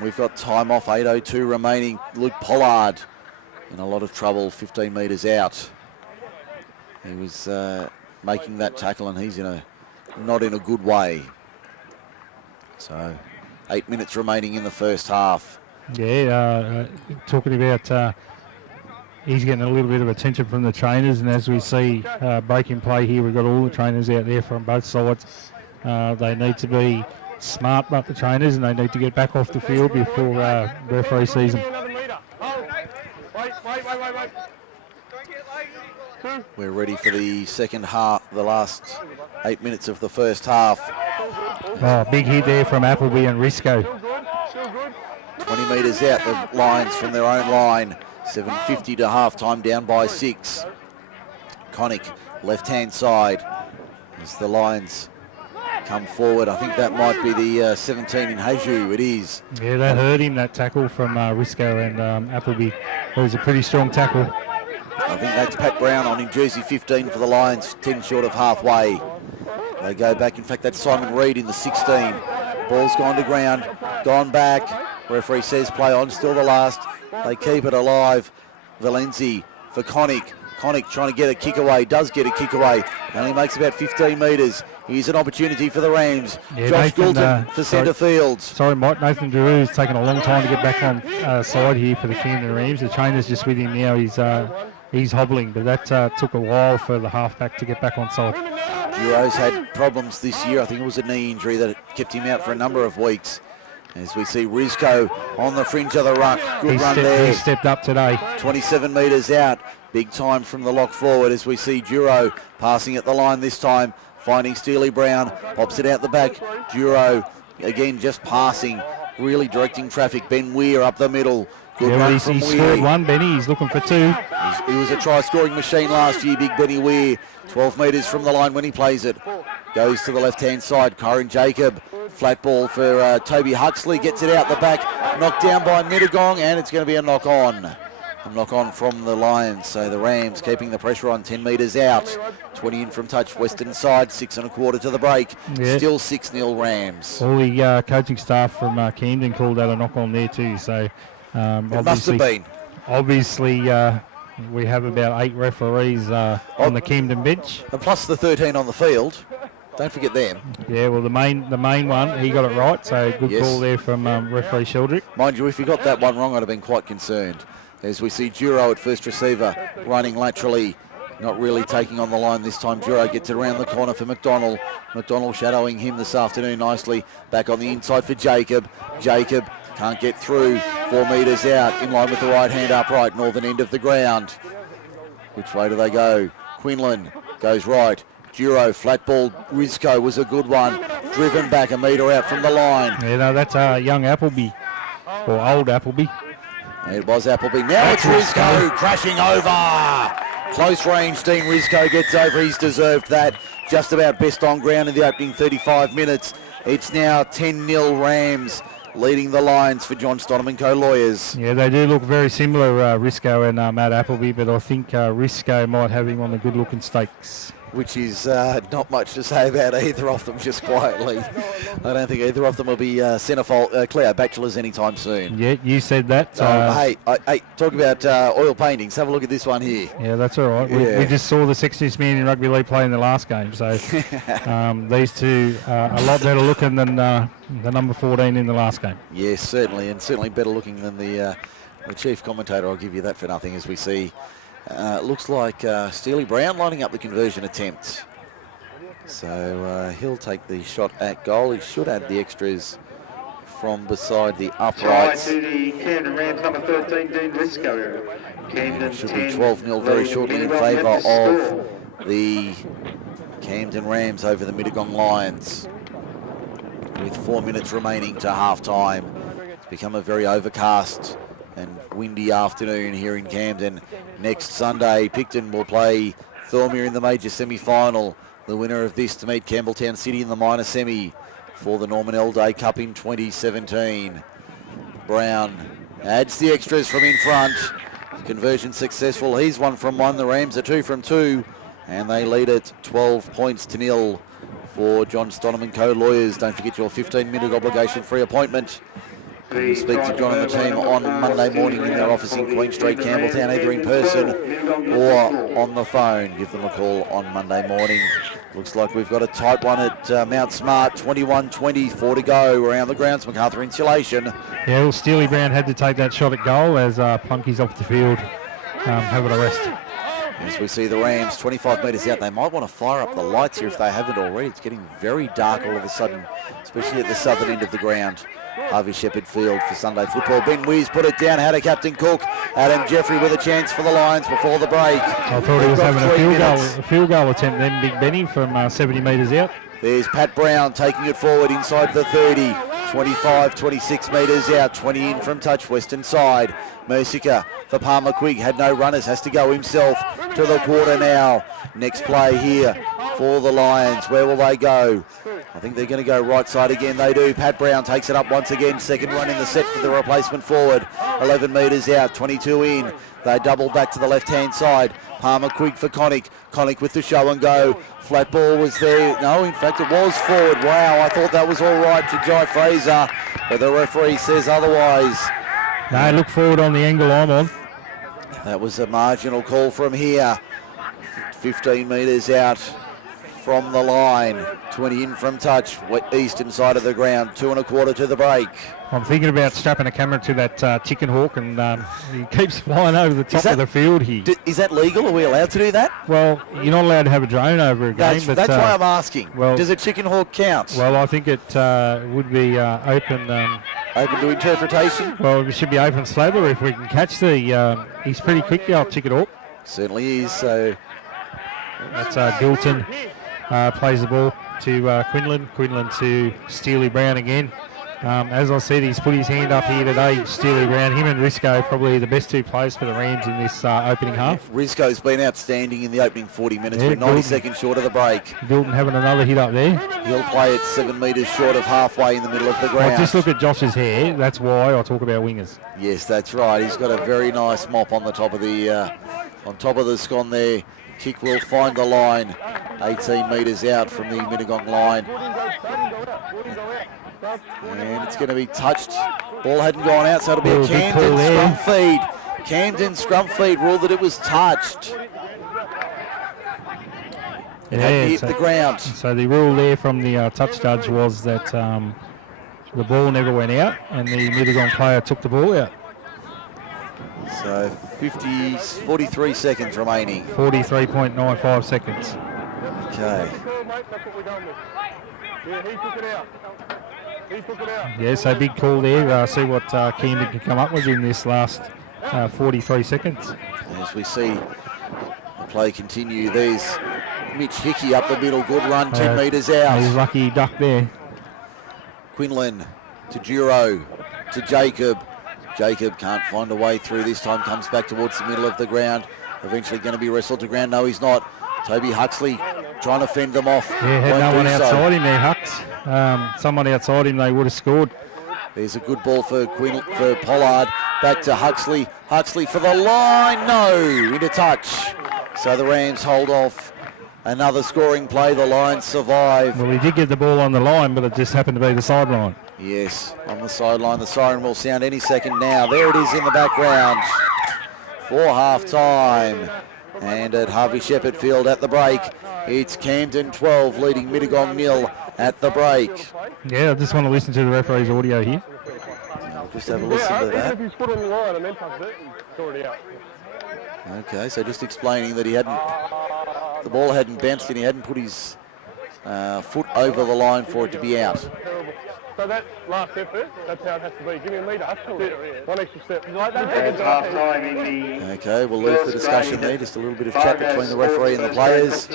we've got time off, 8:02 remaining. Luke Pollard in a lot of trouble, 15 metres out. He was making that tackle, and he's not in a good way. So 8 minutes remaining in the first half. Yeah, talking about he's getting a little bit of attention from the trainers, and as we see breaking play here, we've got all the trainers out there from both sides. They need to be smart about the trainers, and they need to get back off the field before referee season. We're ready for the second half, the last 8 minutes of the first half. Oh, big hit there from Appleby and Risco. 20 metres out, the Lions from their own line. 7:50 to half-time, down by 6. Connick, left-hand side, as the Lions come forward. I think that might be the 17 in Haju. It is. Yeah, that hurt him, that tackle from Risco and Appleby. It was a pretty strong tackle. I think that's Pat Brown on in jersey 15 for the Lions, 10 short of halfway. They go back. In fact, that's Simon Reed in the 16. Ball's gone to ground, gone back. Referee says play on, still the last. They keep it alive. Valenzi for Connick. Connick trying to get a kick away, does get a kick away. Only makes about 15 metres. Here's an opportunity for the Rams. Yeah, Josh Nathan, Goulton for centre field. Sorry, Mike. Nathan Drew's taken a long time to get back on side here for the Camden Rams. The trainer's just with him now. He's hobbling, but that took a while for the halfback to get back on side. Giro's had problems this year. I think it was a knee injury that kept him out for a number of weeks. As we see Risco on the fringe of the ruck. Good run there. He stepped up today. 27 metres out. Big time from the lock forward as we see Duro passing at the line this time. Finding Steely Brown. Pops it out the back. Duro again just passing. Really directing traffic. Ben Weir up the middle. Good run from He Weir. scored one, Benny. He's looking for two. He was a try-scoring machine last year, big Benny Weir. 12 metres from the line when he plays it. Goes to the left-hand side. Kyron Jacob. Flat ball for Toby Huxley. Gets it out the back. Knocked down by Mittagong, and it's going to be a knock-on. A knock on from the Lions, so the Rams keeping the pressure on, 10 metres out. 20 in from touch, western side, 6 1/4 to the break. Yeah. Still 6-0 Rams. All the coaching staff from Camden called that a knock on there too. So It must have been. Obviously, we have about 8 referees on the Camden bench. And plus the 13 on the field. Don't forget them. Yeah, well, the main one, he got it right. So good Yes. call there from referee Sheldrick. Mind you, if he got that one wrong, I'd have been quite concerned. As we see Duro at first receiver, running laterally, not really taking on the line this time. Duro gets it around the corner for McDonald. McDonald shadowing him this afternoon nicely. Back on the inside for Jacob. Jacob can't get through. 4 metres out, in line with the right hand upright, northern end of the ground. Which way do they go? Quinlan goes right. Duro, flat ball. Rizko was a good one. Driven back a metre out from the line. Yeah, no, that's young Appleby, or old Appleby. It was Appleby. Now it's Rizko crashing over. Close range, Dean Rizko gets over. He's deserved that. Just about best on ground in the opening 35 minutes. It's now 10-0 Rams, leading the Lions for John Stonham & Co Lawyers. Yeah, they do look very similar, Risco and Matt Appleby, but I think Risco might have him on the good-looking stakes. Which is not much to say about either of them, just quietly. I don't think either of them will be Clear bachelors anytime soon. Yeah, you said that. Hey, talk about oil paintings. Have a look at this one here. Yeah, that's all right. Yeah. We just saw the sexiest man in rugby league play in the last game, so these two are a lot better looking than the number 14 in the last game. Yes, certainly, and certainly better looking than the chief commentator. I'll give you that for nothing, as we see. Looks like Steely Brown lining up the conversion attempt. So he'll take the shot at goal. He should add the extras from beside the uprights. To the Camden Rams, number 13, Dean Risco. Camden Should be 12-0 very shortly in favour of the Camden Rams over the Mittagong Lions. With 4 minutes remaining to half-time. It's become a very overcast and windy afternoon here in Camden. Next Sunday, Picton will play Thormere in the major semi-final. The winner of this to meet Campbelltown City in the minor semi for the Norman L. Day Cup in 2017. Brown adds the extras from in front. Conversion successful. He's 1 from 1. The Rams are 2 from 2. And they lead it 12 points to 0 for John Stonham & Co Lawyers. Don't forget your 15-minute obligation-free appointment. You speak to John and the team on Monday morning in their office in Queen Street, Campbelltown, either in person or on the phone. Give them a call on Monday morning. Looks like we've got a tight one at Mount Smart, 21-20, 4 to go around the grounds. MacArthur Insulation. Yeah, well, Steely Brown had to take that shot at goal as Plunky's off the field, have it a rest. As we see the Rams 25 metres out, they might want to fire up the lights here if they haven't already. It's getting very dark all of a sudden, especially at the southern end of the ground. Harvey Shepherd Field for Sunday football. Ben Weiss put it down, had a Captain Cook. Adam Jeffrey with a chance for the Lions before the break. I thought he was having a field goal attempt then, Big Benny, from 70 metres out. There's Pat Brown taking it forward inside the 30. 25, 26 metres out, 20 in from touch, western side. Mercica for Palmer Quigg, had no runners, has to go himself to the quarter now. Next play here for the Lions. Where will they go? I think they're going to go right side again. They do. Pat Brown takes it up once again. Second run in the set for the replacement forward. 11 metres out, 22 in. They double back to the left-hand side. Palmer Quigg for Connick. Connick with the show and go. Flat ball was there. No, in fact, it was forward. Wow, I thought that was all right to Jai Fraser, but the referee says otherwise. No, look forward on the angle I'm on. That was a marginal call from here. 15 metres out from the line. 20 in from touch. Eastern side of the ground. 2 1/4 to the break. I'm thinking about strapping a camera to that chicken hawk, and he keeps flying over the top of the field here. Is that legal? Are we allowed to do that? Well, you're not allowed to have a drone over a game. That's why I'm asking. Well, does a chicken hawk count? Well, I think it would be open. Open to interpretation? Well, it should be open slather if we can catch the... he's pretty quick, the old chicken hawk. Certainly is. So that's Gilton plays the ball to Quinlan. Quinlan to Steely Brown again. As I said, he's put his hand up here today, steely ground. Him and Risco probably the best two players for the Rams in this opening half. Risco's been outstanding in the opening 40 minutes. Yeah, We're 90 seconds short of the break. Dilton having another hit up there. He'll play at 7 metres short of halfway in the middle of the ground. Well, just look at Josh's hair. That's why I talk about wingers. Yes, that's right. He's got a very nice mop on the top of the scone there. Kick will find the line. 18 metres out from the Mittagong line. And it's going to be touched. Ball hadn't gone out, so it'll be a Camden scrum feed. Camden scrum feed ruled that it was touched. It hadn't hit the ground. So the rule there from the touch judge was that the ball never went out and the Mittagong player took the ball out. So 43 seconds remaining. 43.95 seconds. Okay. Yeah, so big call there. See what Camden can come up with in this last 43 seconds. As we see the play continue, there's Mitch Hickey up the middle. Good run, 10 metres out. He's lucky he ducked there. Quinlan to Duro to Jacob. Jacob can't find a way through this time, comes back towards the middle of the ground. Eventually going to be wrestled to ground. No, he's not. Toby Huxley trying to fend them off. Yeah, had no one outside him there, Hux. Someone outside him, they would have scored. There's a good ball for Pollard. Back to Huxley. Huxley for the line. No, into touch. So the Rams hold off. Another scoring play. The Lions survive. Well, he did get the ball on the line, but it just happened to be the sideline. Yes, on the sideline. The siren will sound any second now. There it is in the background for half-time. And at Harvey Shepherd Field at the break, it's Camden 12 leading Mittagong 0 at the break. Yeah, I just want to listen to the referee's audio here. I'll just have a listen to that. If he's put on the line and then touched it, it's already out. Okay, so just explaining that the ball hadn't bounced and he hadn't put his foot over the line for it to be out. So that last effort, that's how it has to be. Give me a metre, one extra step. It's half time in the Okay, we'll leave the discussion there. Just a little bit of chat between the referee and the players.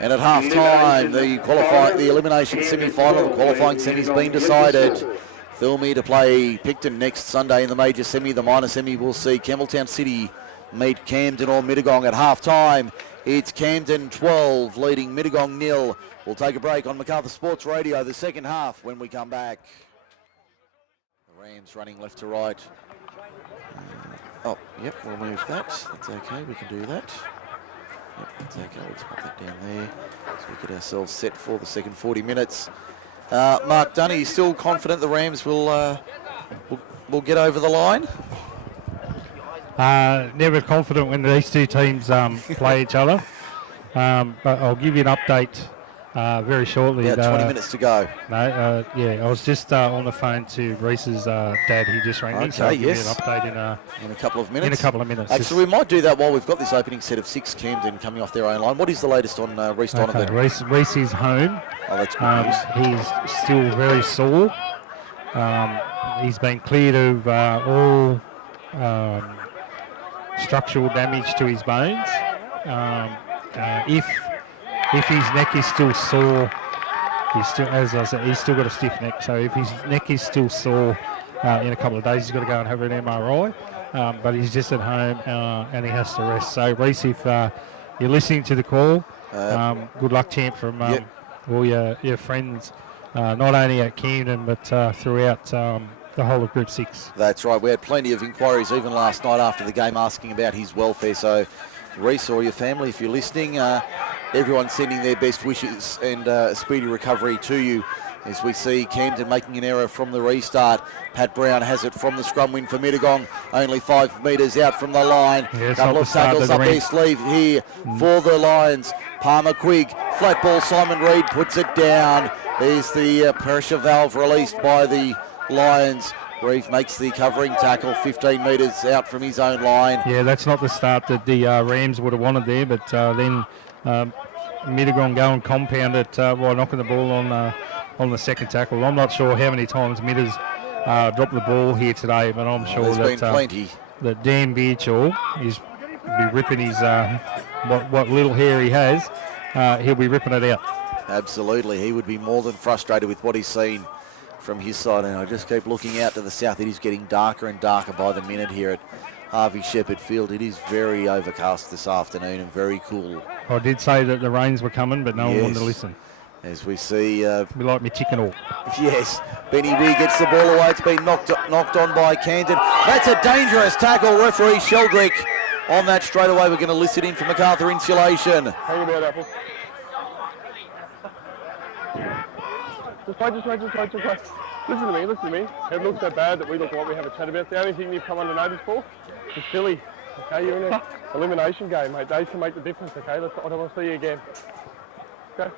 And at half time, the elimination semi-final, the qualifying semi's been decided. Thilmy to play Picton next Sunday in the major semi. The minor semi will see Campbelltown City meet Camden or Mittagong at half time. It's Camden 12 leading Mittagong 0. We'll take a break on Macarthur Sports Radio, the second half, when we come back. The Rams running left to right. Yep, we'll move that. That's okay, we can do that. Yep, that's okay, let's put that down there. So we get ourselves set for the second 40 minutes. Mark Dunn, are you still confident the Rams will get over the line? Never confident when these two teams play each other. But I'll give you an update very shortly. About 20 minutes to go. No, I was just on the phone to Reese's dad. He just rang me, so I'll give you an update in a couple of minutes. In a couple of minutes. Actually, we might do that while we've got this opening set of 6 Camden coming off their own line. What is the latest on Reese Donovan? Reese is home. Oh, that's good news. He's still very sore. He's been cleared of all structural damage to his bones. If his neck is still sore, as I said, he's still got a stiff neck. So if his neck is still sore in a couple of days, he's got to go and have an MRI. But he's just at home and he has to rest. So Reese, if you're listening to the call, good luck, champ, from all your friends, not only at Camden but throughout the whole of Group 6. That's right. We had plenty of inquiries even last night after the game asking about his welfare. So Reese or your family, if you're listening, everyone's sending their best wishes and a speedy recovery to you. As we see Camden making an error from the restart. Pat Brown has it from the scrum win for Mittagong. Only 5 metres out from the line. Yes, couple of tackles up their sleeve here for the Lions. Palmer Quigg, flat ball, Simon Reed puts it down. There's the pressure valve released by the Lions. Reeve makes the covering tackle 15 metres out from his own line. Yeah, that's not the start that the Rams would have wanted there, but then Mittagong go and compound it while knocking the ball on the second tackle. I'm not sure how many times Mitters dropped the ball here today, but I'm sure that Dan Beachill is be ripping his what little hair he has. He'll be ripping it out. Absolutely, he would be more than frustrated with what he's seen from his side, and I just keep looking out to the south. It is getting darker and darker by the minute here at Harvey Shepherd Field. It is very overcast this afternoon and very cool. I did say that the rains were coming, but no one Yes. wanted to listen. As we see, We like me chicken all. yes, Benny Weir gets the ball away. It's been knocked on by Camden. That's a dangerous tackle. Referee Sheldrick on that straight away. We're going to list it in for MacArthur Insulation. Hang about, Apple. Just wait. Listen to me. It looks so bad that we look like we have a chat about. The only thing you've come under notice for is silly. Okay, you're in an elimination game, mate. They can make the difference, okay? I don't want to see you again. Okay?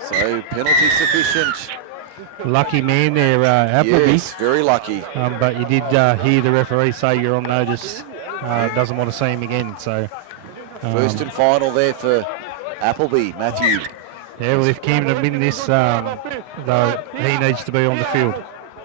So penalty sufficient. Lucky man there, Appleby. Yes, very lucky. But you did hear the referee say you're on notice. Doesn't want to see him again. So First and final there for Appleby, Matthew. yeah, well, if Camden win this, though, he needs to be on the field.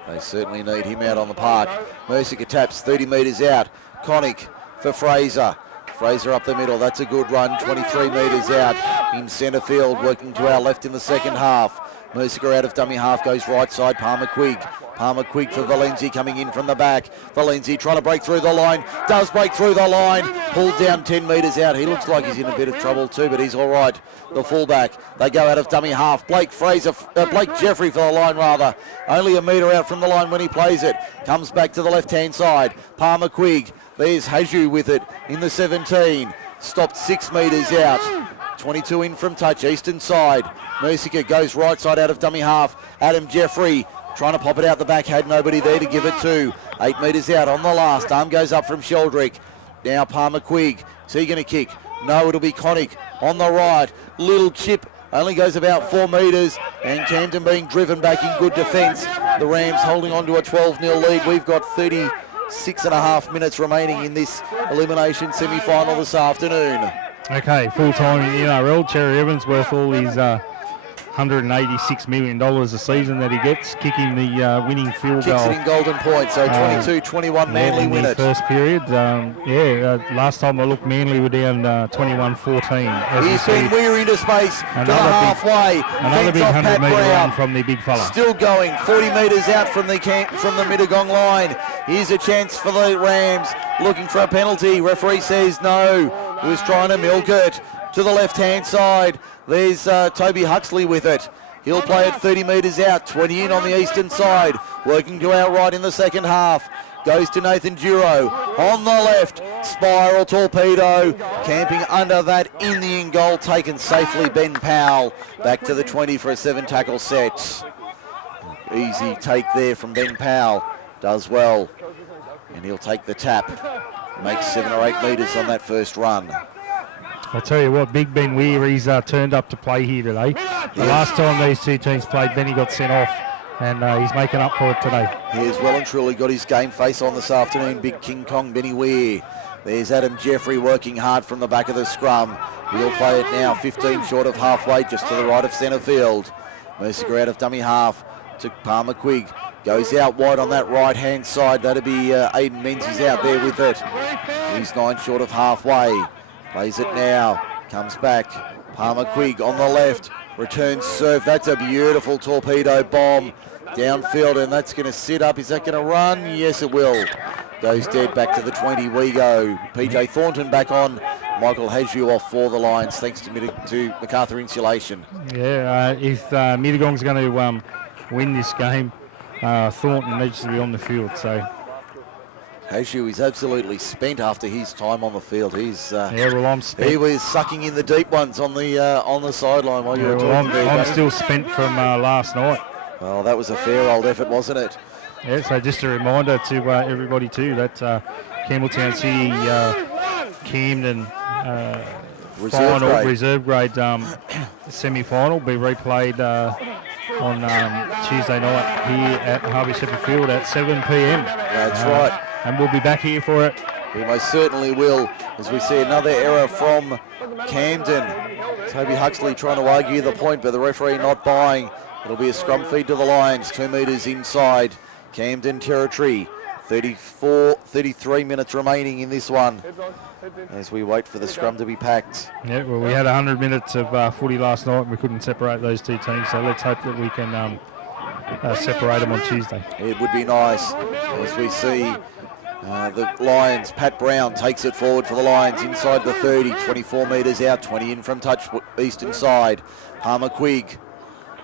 They certainly need him out on the park. Mercier taps 30 metres out. Connick for Fraser. Fraser up the middle. That's a good run. 23 metres out in centre field. Working to our left in the second half. Mercier out of dummy half. Goes right side. Palmer Quigg. Palmer Quigg for Valenzi coming in from the back. Valenzi trying to break through the line. Does break through the line. Pulled down 10 metres out. He looks like he's in a bit of trouble too, but he's all right. The fullback. They go out of dummy half. Blake Jeffrey for the line rather. Only a metre out from the line when he plays it. Comes back to the left-hand side. Palmer Quigg. There's Haju with it in the 17. Stopped 6 metres out. 22 in from touch. Eastern side. Mercier goes right side out of dummy half. Adam Jeffrey trying to pop it out the back. Had nobody there to give it to. 8 metres out on the last. Arm goes up from Sheldrick. Now Palmer Quigg. Is he going to kick? No, it'll be Connick on the right. Little chip. Only goes about 4 metres. And Camden being driven back in good defence. The Rams holding on to a 12-0 lead. We've got 36.5 minutes remaining in this elimination semi-final this afternoon. Okay, full time in the NRL. Cherry Evans worth all his $186 million a season that he gets, kicking the winning field Kicks goal. it in golden point, so 22-21 Manly in win the it. first period. Last time I looked, Manly were down 21-14. He's been Weir into space to the halfway. Another big Fence off 100 metre run Pat from the big fella. Still going, 40 metres out from the Mittagong line. Here's a chance for the Rams, looking for a penalty. Referee says no. He was trying to milk it to the left-hand side. There's Toby Huxley with it. He'll play it 30 metres out, 20 in on the eastern side. Working to our right in the second half. Goes to Nathan Duro on the left. Spiral torpedo. Camping under that in the in goal. Taken safely, Ben Powell. Back to the 20 for a 7-tackle set. Easy take there from Ben Powell. Does well. And he'll take the tap. Makes 7 or 8 metres on that first run. I'll tell you what, Big Ben Weir, he's turned up to play here today. The last time these two teams played, Benny got sent off, and he's making up for it today. He has well and truly got his game face on this afternoon. Big King Kong Benny Weir. There's Adam Jeffrey working hard from the back of the scrum. He'll play it now, 15 short of halfway, just to the right of centre field. Mercier out of dummy half to Palmer Quigg. Goes out wide on that right-hand side. That'll be Aiden Menzies out there with it. He's 9 short of halfway. Plays it now. Comes back. Palmer Quigg on the left. Returns serve. That's a beautiful torpedo bomb downfield, and that's going to sit up. Is that going to run? Yes, it will. Goes dead back to the 20. We go. PJ Thornton back on. Michael Haju off for the Lions, thanks to MacArthur Insulation. Yeah, if Mittagong's going to win this game, Thornton needs to be on the field. So Haju is absolutely spent after his time on the field. He's I'm spent. he was sucking in the deep ones on the sideline while you were talking there. I'm Danny. still spent from last night. Well, that was a fair old effort, wasn't it? Yeah, so just a reminder to everybody too that Campbelltown City, Camden reserve grade semi-final will be replayed on Tuesday night here at Harvey Shepherd Field at 7 p.m. That's right. And we'll be back here for it. We most certainly will, as we see another error from Camden. Toby Huxley trying to argue the point, but the referee not buying. It'll be a scrum feed to the Lions, 2 metres inside Camden territory. 33 minutes remaining in this one Heads on, heads in. as we wait for the scrum to be packed. Yeah, well, we had 100 minutes of footy last night and we couldn't separate those two teams, so let's hope that we can separate them on Tuesday. It would be nice as we see the Lions. Pat Brown takes it forward for the Lions inside the 30, 24 metres out, 20 in from touch eastern side. Palmer Quigg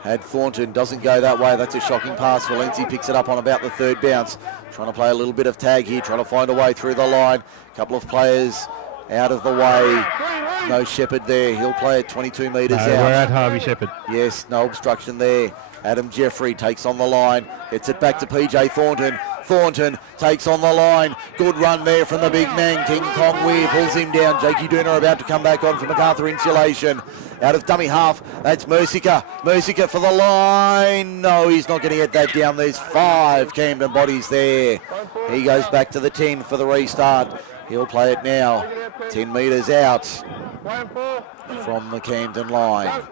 had Thornton, doesn't go that way. That's a shocking pass. Valenzi picks it up on about the third bounce. Trying to play a little bit of tag here, trying to find a way through the line. A couple of players out of the way. No Shepherd there. He'll play at 22 metres out. We're at Harvey Shepherd. Yes, no obstruction there. Adam Jeffrey takes on the line. Gets it back to PJ Thornton. Thornton takes on the line. Good run there from the big man. King Kong Weir pulls him down. Jakey Dooner about to come back on for MacArthur Insulation. Out of dummy half, that's Mercica. Mercica for the line. No, he's not going to get that down. There's 5 Camden bodies there. He goes back to the 10 for the restart. He'll play it now. 10 metres out from the Camden line.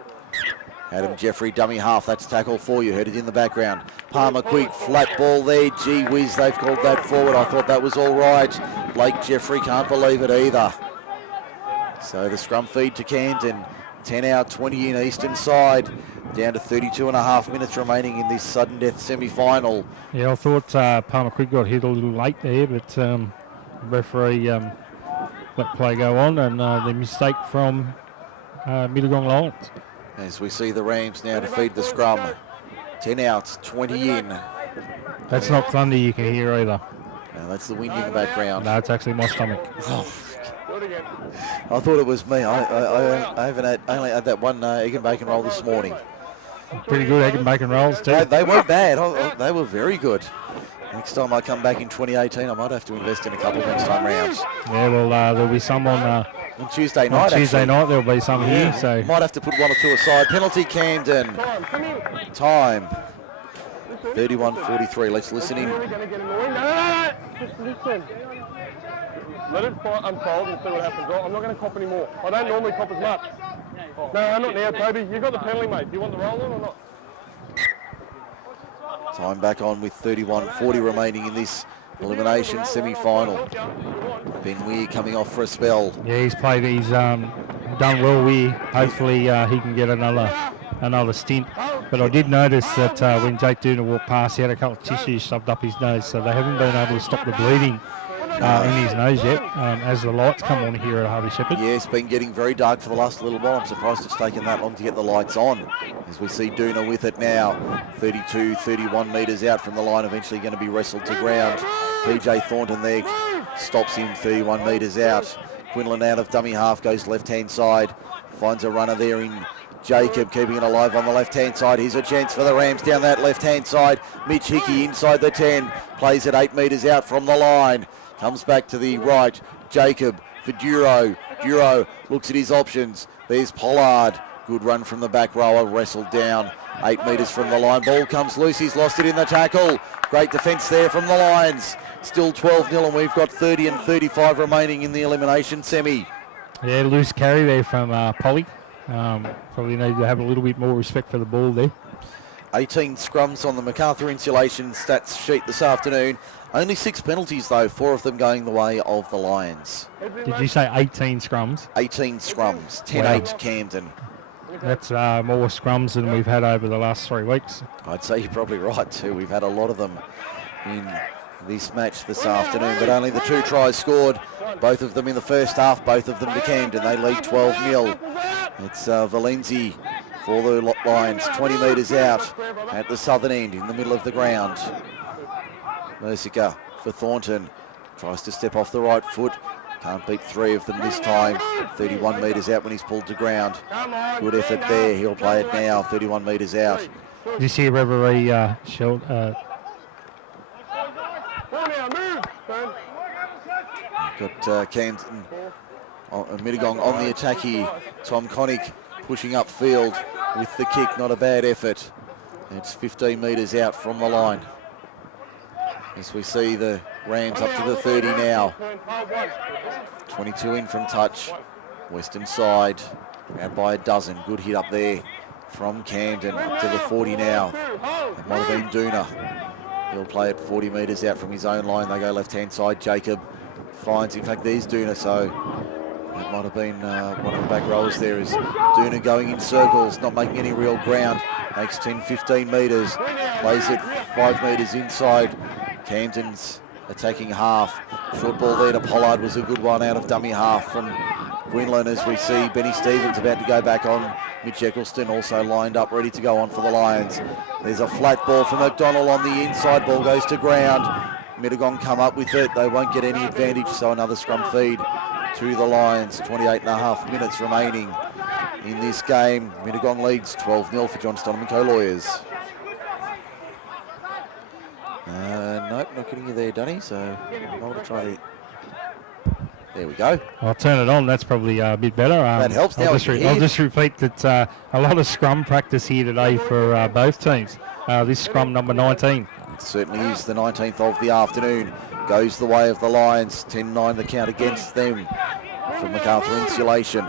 Adam Jeffrey, dummy half, that's tackle for you, heard it in the background. Palmer Quigg, flat ball there, gee whiz, they've called that forward. I thought that was all right. Blake Jeffrey can't believe it either. So the scrum feed to Camden, 10 out, 20 in eastern side, down to 32 and a half minutes remaining in this sudden death semi-final. Yeah, I thought Palmer Quigg got hit a little late there, but referee let play go on, and the mistake from Mittagong Lions. As we see the Rams now to feed the scrum. 10 out, 20 in. That's not thunder you can hear either. No, that's the wind in the background. No, it's actually my stomach. I thought it was me. I haven't had, only had that one egg and bacon roll this morning. Pretty good egg and bacon rolls too. They weren't bad. They were very good. Next time I come back in 2018, I might have to invest in a couple next time rounds. Yeah, well, there'll be some on Tuesday night. On Tuesday night, there'll be some here. So might have to put one or two aside. Penalty Camden. Time. 31:43. Let's listen in. Just listen. Let it unfold and see what happens. I'm not going to cop anymore. I don't normally cop as much. No, not now, Toby. You got the penalty, mate. Do you want the roll on or not? Time back on with 31:40 remaining in this elimination semi-final. Ben Weir coming off for a spell. Yeah, he's played. He's done well. Hopefully he can get another stint. But I did notice that when Jake Dooner walked past, he had a couple of tissues shoved up his nose, so they haven't been able to stop the bleeding in his nose yet. As the lights come on here at Harvey Shepherd. Yeah, it's been getting very dark for the last little while. I'm surprised it's taken that long to get the lights on. As we see Dooner with it now, 32, 31 metres out from the line, eventually going to be wrestled to ground. PJ Thornton there stops him 31 metres out. Quinlan out of dummy half, goes left-hand side, finds a runner there in Jacob, keeping it alive on the left-hand side. Here's a chance for the Rams down that left-hand side. Mitch Hickey inside the 10, plays it 8 metres out from the line. Comes back to the right, Jacob for Duro. Duro looks at his options. There's Pollard. Good run from the back rower, wrestled down 8 metres from the line. Ball comes loose, he's lost it in the tackle. Great defence there from the Lions. Still 12-0 and we've got 30 and 35 remaining in the elimination semi. Yeah, loose carry there from Polly. Probably need to have a little bit more respect for the ball there. 18 scrums on the MacArthur Insulation stats sheet this afternoon. Only 6 penalties though, 4 of them going the way of the Lions. Did you say 18 scrums? 18 scrums, 10-8 Camden. That's more scrums than we've had over the last 3 weeks. I'd say you're probably right too. We've had a lot of them in this match this afternoon, but only the 2 tries scored, both of them in the first half, both of them to Camden. They lead 12-0. It's Valenzi for the Lions, 20 metres out at the southern end in the middle of the ground. Mercica for Thornton, tries to step off the right foot, can't beat 3 of them this time. 31 metres out when he's pulled to ground. Good effort there, he'll play it now, 31 metres out. Did you see a referee Got Camden, Mittagong on the attack here. Tom Connick pushing upfield with the kick, not a bad effort. It's 15 metres out from the line. As we see the Rams up to the 30 now. 22 in from touch. Western side, out by a dozen. Good hit up there from Camden, up to the 40 now. It might have been Dooner. He'll play it 40 metres out from his own line. They go left-hand side. Jacob finds, in fact, there's Duna, so it might have been one of the back rowers there is Duna going in circles, not making any real ground. Makes 10, 15 metres. Plays it 5 metres inside. Camden's attacking half. Short ball there to Pollard was a good one out of dummy half from Quinlan, as we see Benny Stevens about to go back on. Mitch Eccleston also lined up, ready to go on for the Lions. There's a flat ball from McDonald on the inside. Ball goes to ground. Mittagong come up with it. They won't get any advantage, so another scrum feed to the Lions. 28.5 minutes remaining in this game. Mittagong leads 12-0 for Johnston and Co Lawyers. Nope, not getting you there, Dunny, so I want to try the... There we go. I'll turn it on. That's probably a bit better. That helps now. I'll just repeat that a lot of scrum practice here today for both teams. This scrum number 19. It certainly is the 19th of the afternoon. Goes the way of the Lions. 10-9 the count against them for MacArthur Insulation.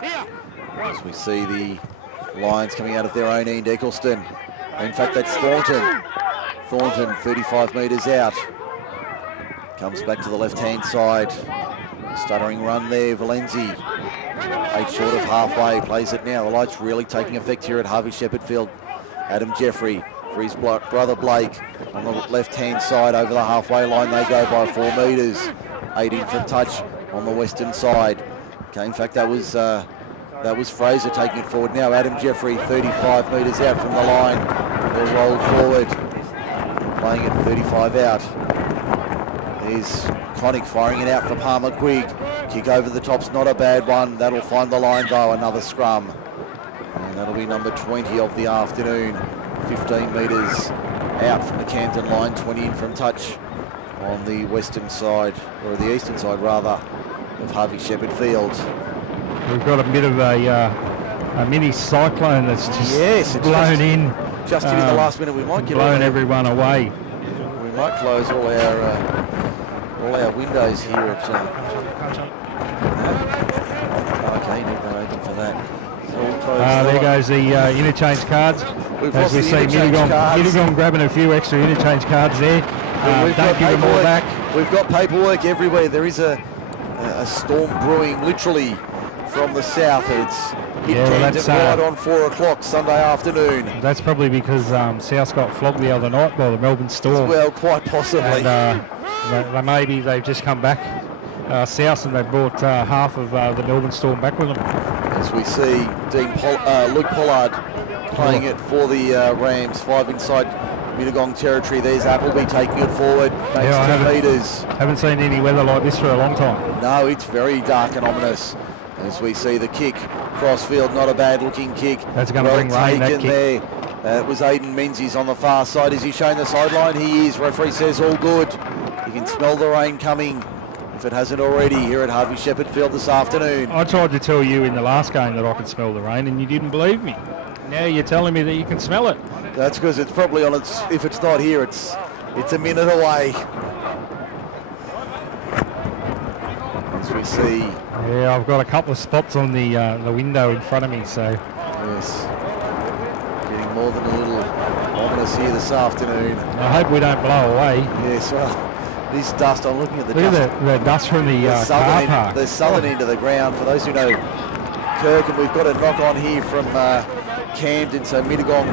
As we see the Lions coming out of their own end, Eccleston. In fact, that's Thornton. Thornton 35 metres out. Comes back to the left-hand side. Stuttering run there, Valenzi. 8 short of halfway, plays it now. The light's really taking effect here at Harvey Shepherd Field. Adam Jeffrey for his brother Blake on the left-hand side over the halfway line. They go by 4 metres. 8 in for touch on the western side. Okay, in fact, that was Fraser taking it forward. Now Adam Jeffrey, 35 metres out from the line. They'll roll forward, playing it 35 out. There's Connick firing it out for Palmer Quigg. Kick over the top's not a bad one. That'll find the line though, another scrum. And that'll be number 20 of the afternoon. 15 metres out from the Camden line, 20 in from touch on the western side, or the eastern side rather, of Harvey Shepherd Field. We've got a bit of a mini cyclone that's just blown in. Just hitting the last minute, we might get blown everyone away. We might close all our windows here at. Okay, never open for that. There goes the interchange cards. As we see Mittagong grabbing a few extra interchange cards there. Don't give them all back. We've got paperwork everywhere. There is a storm brewing literally from the south. It's hit Camden right on 4 o'clock Sunday afternoon. That's probably because South got flogged the other night by the Melbourne Storm. Well, quite possibly. And maybe they've just come back south and they've brought half of the Melbourne Storm back with them. As we see Luke Pollard playing it for the Rams, 5 inside Mittagong territory. There's Appleby taking it forward, makes 10 metres. Haven't seen any weather like this for a long time. No, it's very dark and ominous. As we see the kick, crossfield, not a bad looking kick. That's going to bring rain, that kick. There. It was Aiden Menzies on the far side. Is he showing the sideline? He is. Referee says all good. You can smell the rain coming, if it hasn't already, here at Harvey Shepherd Field this afternoon. I tried to tell you in the last game that I could smell the rain and you didn't believe me. Now you're telling me that you can smell it. That's because it's probably on its, if it's not here, it's a minute away. As we see. Yeah, I've got a couple of spots on the window in front of me, so. Yes. Getting more than a little ominous here this afternoon. I hope we don't blow away. Yes, well, this dust, I'm looking at the dust. Look at the dust from the car park. The southern end of the ground. For those who know Kirk, and we've got a knock on here from Camden, so Mittagong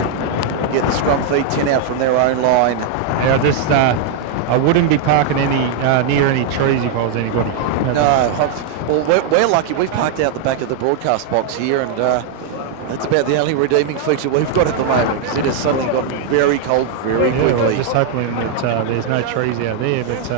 get the scrum feed 10 out from their own line. Yeah, I wouldn't be parking near any trees if I was anybody. No, well, we're lucky. We've parked out the back of the broadcast box here, and that's about the only redeeming feature we've got at the moment, because it has suddenly gotten very cold very quickly. Well, just hoping that there's no trees out there, but...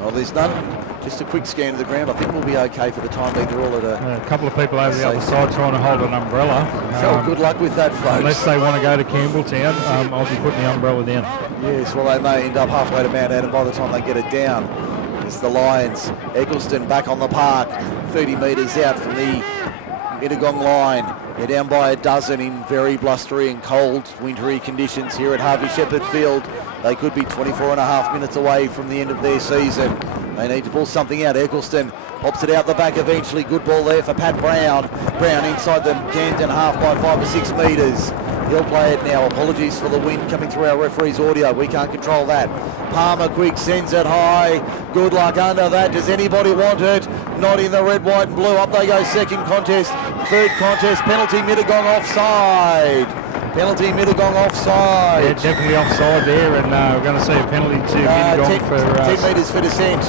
well, there's none. Just a quick scan of the ground. I think we'll be okay for the time being. They're all at a couple of people over the other side trying to hold an umbrella. So good luck with that, folks. Unless they want to go to Campbelltown, I'll be putting the umbrella down. Yes, well, they may end up halfway to Mount Adam by the time they get it down. It's the Lions. Eccleston back on the park, 30 metres out from the Mittagong line. They're down by a dozen in very blustery and cold wintry conditions here at Harvey Shepherd Field. They could be 24 and a half minutes away from the end of their season. They need to pull something out. Eccleston pops it out the back eventually. Good ball there for Pat Brown. Brown inside the Camden half by 5 or 6 metres. He'll play it now. Apologies for the wind coming through our referee's audio. We can't control that. Palmer quick sends it high. Good luck under that. Does anybody want it? Not in the red, white and blue. Up they go. Second contest. Third contest. Penalty Mittagong offside. Penalty Mittagong offside. Yeah, definitely offside there, and we're going to see a penalty to Mittagong for 10 metres for descent.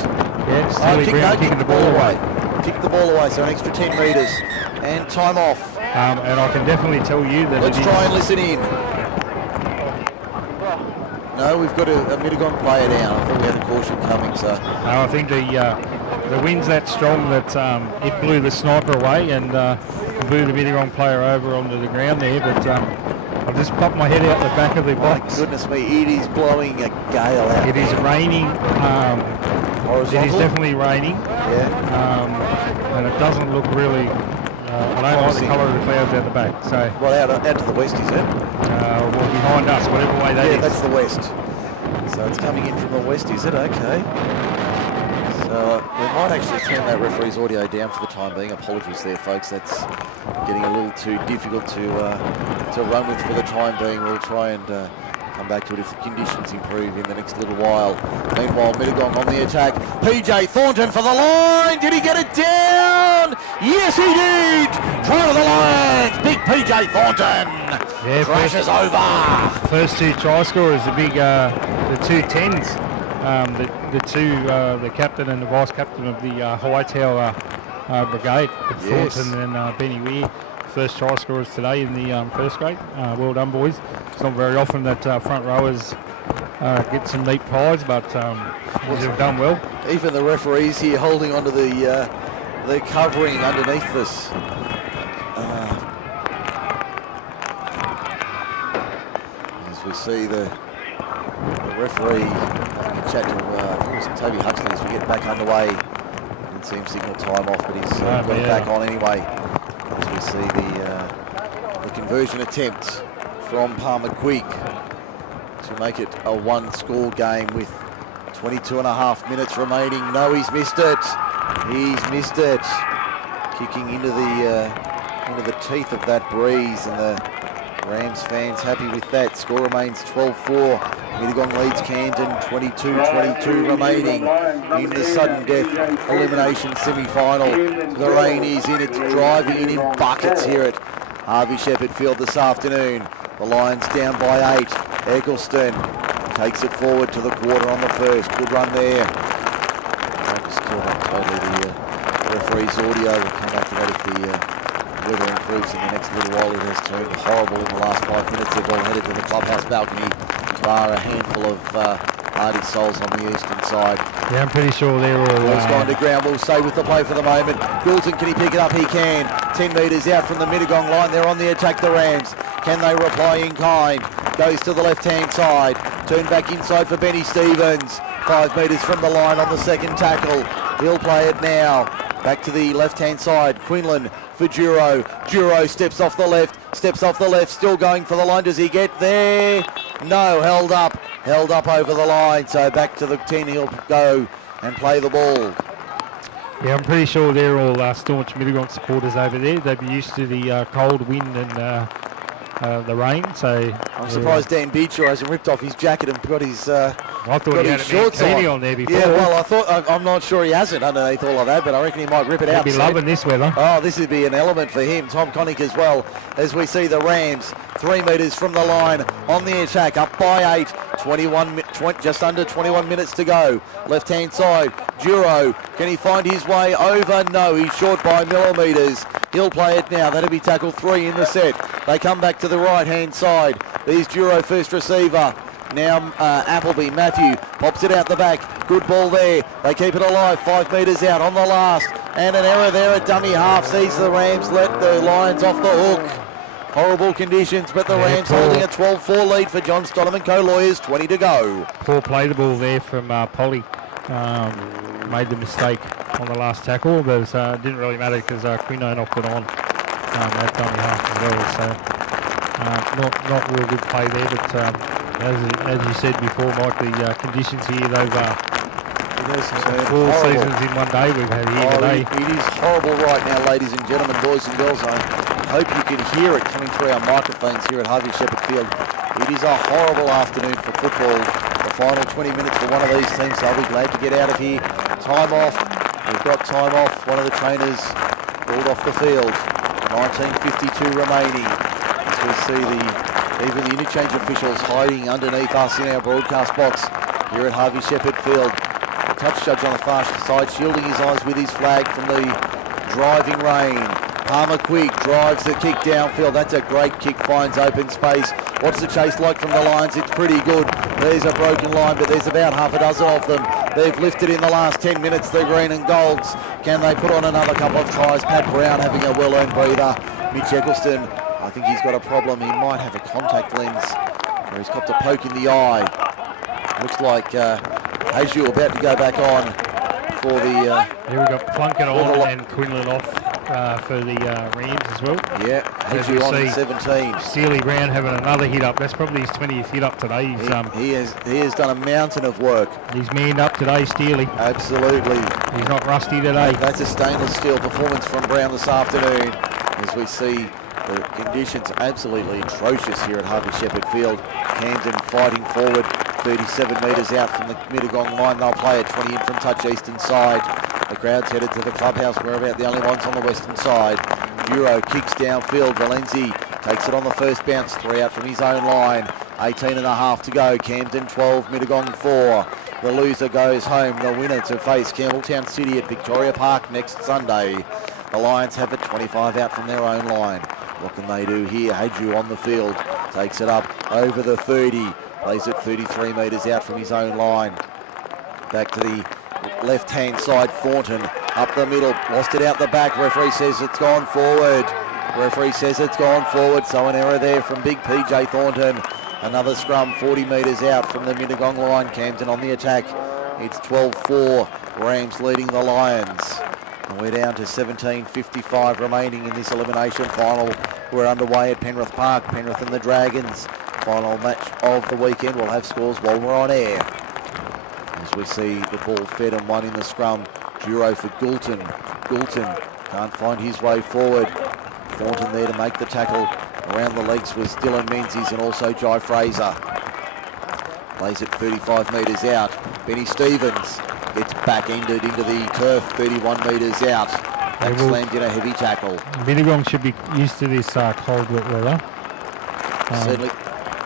Yeah, Steely Brown kicking the ball away. Kick the ball away, so an extra 10 metres. And time off. And I can definitely tell you that let's try and listen in. No, we've got a Mittagong player down. I thought we had a caution coming, so. I think the wind's that strong that it blew the sniper away and blew the Mittagong player over onto the ground there, but I've just popped my head out the back of the box. Goodness me, it is blowing a gale out. It is raining. It is definitely raining. Yeah. And it doesn't look really. I don't like the colour of the clouds out the back. So. Well, out to the west, is it? Well, behind us, whatever way that is. Yeah, that's the west. So it's coming in from the west, is it? Okay. So we might actually turn that referee's audio down for the time being. Apologies there, folks. That's getting a little too difficult to run with for the time being. We'll try and come back to it if the conditions improve in the next little while. Meanwhile, Mittagong on the attack. PJ Thornton for the line. Did he get it down? Yes, he did. Try to the lines. Big PJ Thornton. Yeah, crashes over. First two try scorers, the big, the two tens. The captain and the vice captain of the Hightower Brigade, yes. Thornton and Benny Weir. First try scorers today in the first grade. Well done, boys. It's not very often that front rowers get some neat pies, but you've done well. Even the referees here holding onto the covering underneath us. As we see the referee chat to I think it was Toby Huxley as we get back underway. Didn't see him signal time off, but he's got it back on anyway. As we see the conversion attempt from Palmer Quick to make it a one-score game with 22 and a half minutes remaining. No, he's missed it. He's missed it. Kicking into the teeth of that breeze, and the Rams fans happy with that. Score remains 12-4. Mittagong leads Camden 22-22 remaining in the sudden death elimination semi-final. The rain is in. It's driving in buckets here at Harvey Shepherd Field this afternoon. The Lions down by 8. Eccleston takes it forward to the quarter on the first. Good run there. I just killed up totally the referee's audio. We'll come back to that if the weather improves in the next little while. It has turned horrible in the last 5 minutes. They've all headed to the clubhouse balcony, bar a handful of hardy souls on the eastern side. Yeah, I'm pretty sure they're all... Ball's gone to ground. We'll stay with the play for the moment. Goulton, can he pick it up? He can. 10 metres out from the Mittagong line. They're on the attack, the Rams. Can they reply in kind? Goes to the left-hand side. Turn back inside for Benny Stevens. 5 metres from the line on the second tackle. He'll play it now. Back to the left-hand side. Quinlan for Duro. Duro steps off the left, still going for the line. Does he get there? No, held up over the line. So back to the 10, he'll go and play the ball. Yeah, I'm pretty sure they're all staunch Mittagong supporters over there. They'd be used to the cold wind and the rain. So I'm surprised Dan Beecher hasn't ripped off his jacket and got his I thought he had shorts on there before. Yeah, well, I'm not sure he hasn't underneath all of that, but I reckon he might rip it out. He'd be loving this weather. Oh, this would be an element for him. Tom Connick as well, as we see the Rams 3 metres from the line on the attack, up by 8, just under 21 minutes to go. Left-hand side, Duro, can he find his way over? No, he's short by millimetres. He'll play it now. That'll be tackle 3 in the set. They come back to the right-hand side. There's Duro, first receiver. Now Matthew pops it out the back. Good ball there. They keep it alive. 5 metres out on the last. And an error there at dummy half. Sees the Rams let the Lions off the hook. Horrible conditions, but the Rams holding a 12-4 lead for John Stoneman Co-Lawyers. 20 to go. Poor play the ball there from Polly. Made the mistake on the last tackle, but it didn't really matter because Quino knocked it on at dummy half as well. So not real good play there, but as you said before, Mike, the conditions here, they've 4 seasons in one day we've had here today. It is horrible right now, ladies and gentlemen, boys and girls. I hope you can hear it coming through our microphones here at Harvey Shepherd Field. It is a horrible afternoon for football. The final 20 minutes for one of these teams. They'll be glad to get out of here. Time off. We've got time off. One of the trainers pulled off the field. 19:52 remaining. As we see even the interchange officials hiding underneath us in our broadcast box here at Harvey Shepherd Field. The touch judge on the far side shielding his eyes with his flag from the driving rain. Palmer Quigg drives the kick downfield. That's a great kick, finds open space. What's the chase like from the Lions? It's pretty good. There's a broken line, but there's about half a dozen of them. They've lifted in the last 10 minutes, the green and golds. Can they put on another couple of tries? Pat Brown having a well-earned breather. Mitch Eccleston, I think he's got a problem. He might have a contact lens, or he's copped a poke in the eye. Looks like Hazu about to go back on for the... Here we got Plunkett on and Quinlan off for the Rams as well. Yeah, Hazu on at 17. Steely Brown having another hit up. That's probably his 20th hit up today. He has done a mountain of work. He's manned up today, Steely. Absolutely. He's not rusty today. That's a stainless steel performance from Brown this afternoon, as we see the conditions absolutely atrocious here at Harvey Shepherd Field. Camden fighting forward, 37 metres out from the Mittagong line. They'll play it 20 in from touch eastern side. The crowd's headed to the clubhouse. We're about the only ones on the western side. Duro kicks downfield. Valenzi takes it on the first bounce, 3 out from his own line. 18 and a half to go. Camden 12, Mittagong 4. The loser goes home. The winner to face Campbelltown City at Victoria Park next Sunday. The Lions have it 25 out from their own line. What can they do here? Hadju on the field. Takes it up over the 30. Plays it 33 metres out from his own line. Back to the left-hand side. Thornton up the middle. Lost it out the back. Referee says it's gone forward. Referee says it's gone forward. So an error there from big PJ Thornton. Another scrum 40 metres out from the Mittagong line. Camden on the attack. It's 12-4. Rams leading the Lions. And we're down to 17:55 remaining in this elimination final. We're underway at Penrith Park. Penrith and the Dragons. Final match of the weekend. We'll have scores while we're on air. As we see the ball fed and won in the scrum. Duro for Goulton. Goulton can't find his way forward. Thornton there to make the tackle. Around the legs was Dylan Menzies and also Jai Fraser. Plays it 35 metres out. Benny Stevens gets back-ended into the turf, 31 metres out. Back slammed in a heavy tackle. Mittagong should be used to this cold wet weather.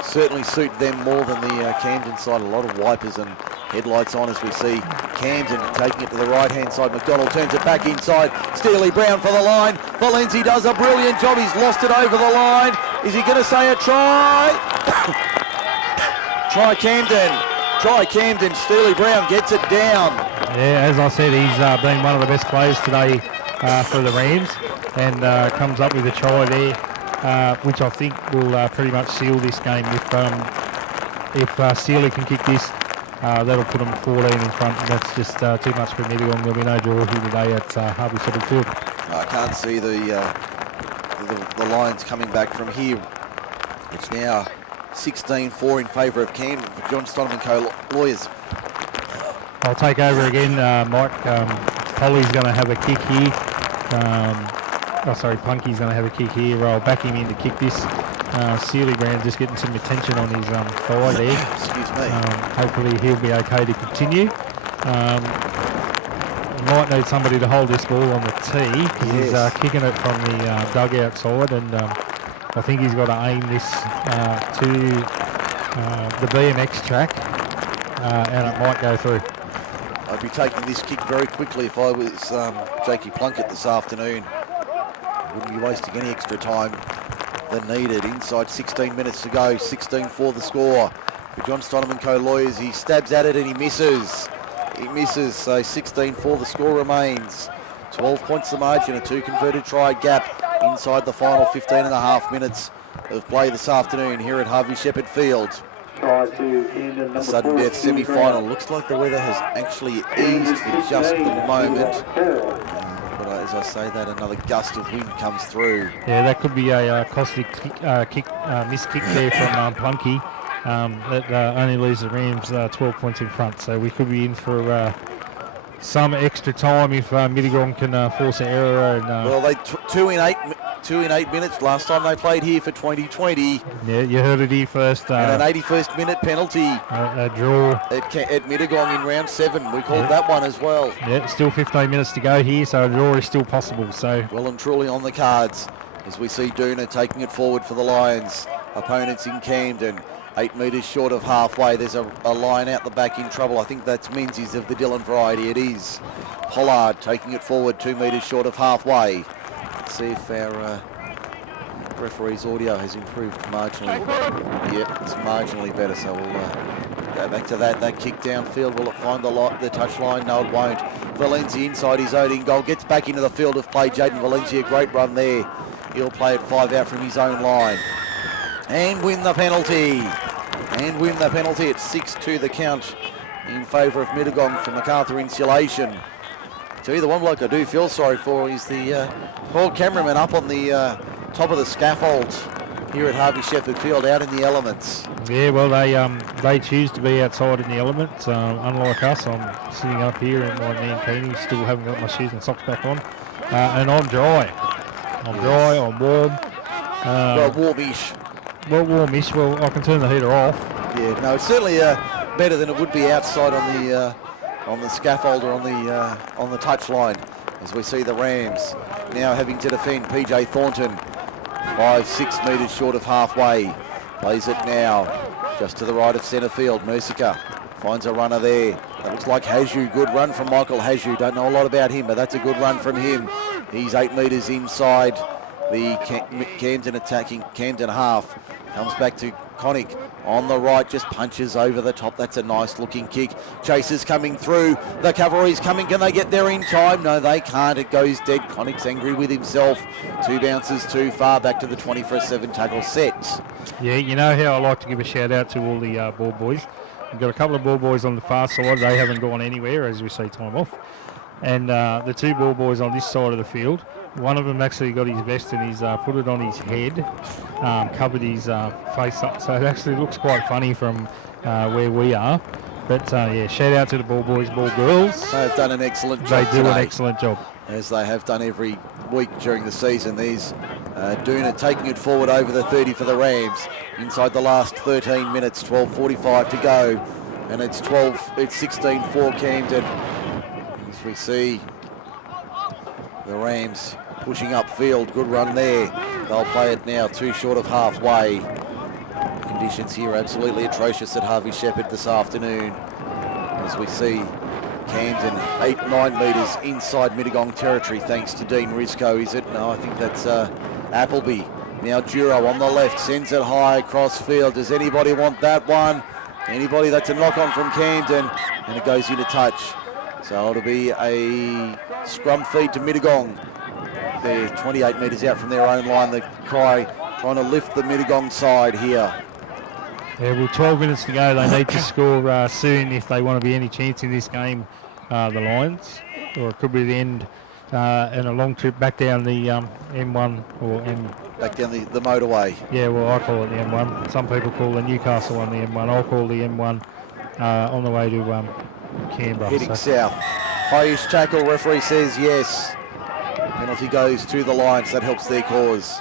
Certainly suit them more than the Camden side. A lot of wipers and headlights on as we see Camden taking it to the right-hand side. McDonald turns it back inside. Steely Brown for the line. Valenzi does a brilliant job. He's lost it over the line. Is he going to say a try? Try Camden. Try Camden. Steely Brown gets it down. Yeah, as I said, he's been one of the best players today for the Rams, and comes up with a try there, which I think will pretty much seal this game. If Steely can kick this, that'll put them 14 in front, and that's just too much for Mittagong. There'll be no draw here today at Harvey Shepherd Field. I can't see the Lions coming back from here. It's now 16-4 in favour of Camden for John Stonham & Co. Lawyers. I'll take over again, Mike. Polly's going to have a kick here. Punky's going to have a kick here. I'll back him in to kick this. Sealy Brown just getting some attention on his thigh there. Excuse me. Hopefully he'll be okay to continue. Might need somebody to hold this ball on the tee because he's kicking it from the dugout side, and I think he's got to aim this to the BMX track, and it might go through. I'd be taking this kick very quickly if I was Jakey Plunkett this afternoon. Wouldn't be wasting any extra time than needed. Inside 16 minutes to go, 16-4 the score. For John Stonham & Co. Lawyers, he stabs at it and he misses. He misses, so 16-4 the score remains. 12 points the margin, a 2 converted try gap inside the final 15 and a half minutes of play this afternoon here at Harvey Shepherd Field. A sudden death semi-final. Looks like the weather has actually eased for just the moment. But as I say that, another gust of wind comes through. Yeah, that could be a costly missed kick there from Plunky. That only leaves the Rams 12 points in front. So we could be in for some extra time if Mittagong can force an error. And, well, they 2 in 8 minutes last time they played here for 2020. Yeah, you heard it here first. And an 81st minute penalty. A draw. At Mittagong in round 7. We called that one as well. Yeah, still 15 minutes to go here, so a draw is still possible. So well and truly on the cards as we see Dunn taking it forward for the Lions. Opponents in Camden. 8 metres short of halfway. There's a line out the back in trouble. I think that's Menzies of the Dillon variety. It is. Pollard taking it forward 2 metres short of halfway. Let's see if our referee's audio has improved marginally. Yep, it's marginally better, so we'll go back to that. That kick downfield, will it find the touch line? No, it won't. Valencia inside his own goal. Gets back into the field of play. Jaden Valencia, great run there. He'll play it 5 out from his own line. And win the penalty. And win the penalty at 6-2 the count in favour of Mittagong for MacArthur Insulation. Tell you the one bloke I do feel sorry for is the poor cameraman up on the top of the scaffold here at Harvey Shepherd Field out in the elements. Yeah, well they choose to be outside in the elements. Unlike us, I'm sitting up here in my nankini, still haven't got my shoes and socks back on, and I'm dry. I'm warm. Well, warmish. Well, warmish. Well, I can turn the heater off. Yeah, no, it's certainly better than it would be outside on the scaffold or on the touch line. As we see the Rams now having to defend PJ Thornton, 5-6 metres short of halfway. Plays it now just to the right of centre field. Mercica finds a runner there. That looks like Haju. Good run from Michael Haju. Don't know a lot about him, but that's a good run from him. He's 8 metres inside the Camden attacking Camden half. Comes back to Connick on the right, just punches over the top. That's a nice looking kick. Chasers coming through. The cavalry's coming. Can they get there in time? No, they can't. It goes dead. Connick's angry with himself. 2 bounces too far. Back to the 20 for a 7 tackle set. Yeah, you know how I like to give a shout out to all the ball boys. We've got a couple of ball boys on the far side. They haven't gone anywhere, as we say, time off. And the 2 ball boys on this side of the field, one of them actually got his vest and he's put it on his head, covered his face up, so it actually looks quite funny from where we are. But yeah, shout out to the ball boys, ball girls. They've done an excellent job. They do an excellent job. As they have done every week during the season. There's Dunn taking it forward over the 30 for the Rams. Inside the last 13 minutes, 12:45 to go. And it's 16 for Camden. As we see the Rams pushing upfield. Good run there. They'll play it now 2 short of halfway. Conditions here absolutely atrocious at Harvey Shepherd this afternoon. As we see Camden 8-9 metres inside Mittagong territory thanks to Dean Risco, is it? No, I think that's Appleby. Now Duro on the left, sends it high across field. Does anybody want that one? Anybody? That's a knock on from Camden, and it goes into touch. So it'll be a scrum feed to Mittagong. They're 28 metres out from their own line. The cry trying to lift the Mittagong side here. Yeah, well, 12 minutes to go. They need to score soon if they want to be any chance in this game, the Lions. Or it could be the end and a long trip back down the M1 or M... Back down the motorway. Yeah, well, I call it the M1. Some people call the Newcastle one the M1. I'll call the M1 on the way to Canberra. Heading south. Highest tackle, referee says yes. Penalty goes to the Lions. That helps their cause.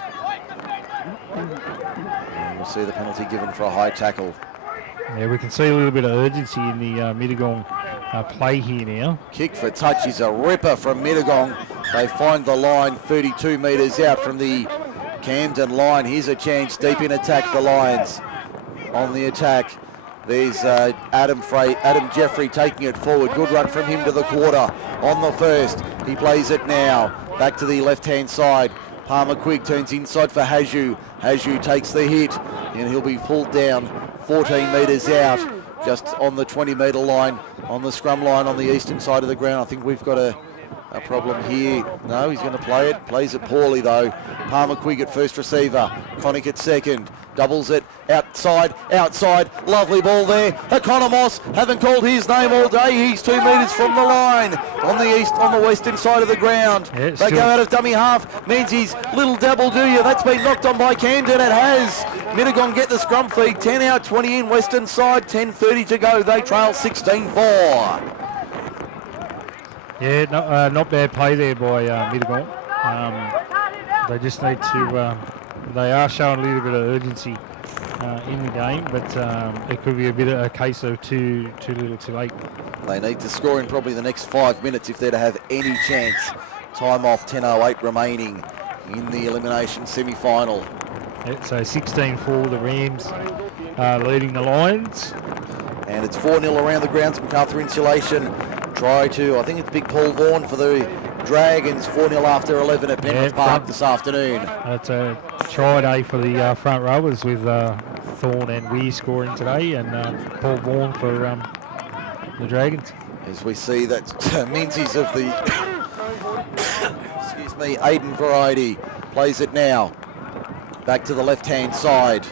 And we'll see the penalty given for a high tackle. Yeah, we can see a little bit of urgency in the Mittagong play here now. Kick for touch is a ripper from Mittagong. They find the line 32 metres out from the Camden line. Here's a chance deep in attack, the Lions on the attack. There's Adam Jeffrey taking it forward. Good run from him to the quarter on the first. He plays it now. Back to the left-hand side. Palmer Quigg turns inside for Haju. Haju takes the hit and he'll be pulled down 14 metres out, just on the 20-metre line, on the scrum line on the eastern side of the ground. I think we've got a problem here. No, he's going to play it. Plays it poorly though. Palmer Quigg at first receiver. Connick at second. Doubles it outside. Lovely ball there. Connor Moss, haven't called his name all day. He's 2 metres from the line on the western side of the ground. Yeah, they go out of dummy half. Menzies, little dabble do you. That's been knocked on by Camden. It has. Mittagong get the scrum feed. 10 out, 20 in western side. 10:30 to go. They trail 16-4. Yeah, not bad play there by Mittagong. They just need to. They are showing a little bit of urgency in the game, but it could be a case of too little, too late. They need to score in probably the next 5 minutes if they're to have any chance. Time off, 10:08 remaining in the elimination semi-final. Yeah, so 16 for the Rams, leading the Lions. And it's 4-0 around the grounds. MacArthur Insulation try to, I think it's Big Paul Vaughan for the Dragons, 4-0 after 11 at Penrith Park this afternoon. It's a try day for the front rowers with Thorne and Weir scoring today, and Paul Vaughan for the Dragons. As we see that Menzies of the Aiden variety plays it now. Back to the left-hand side.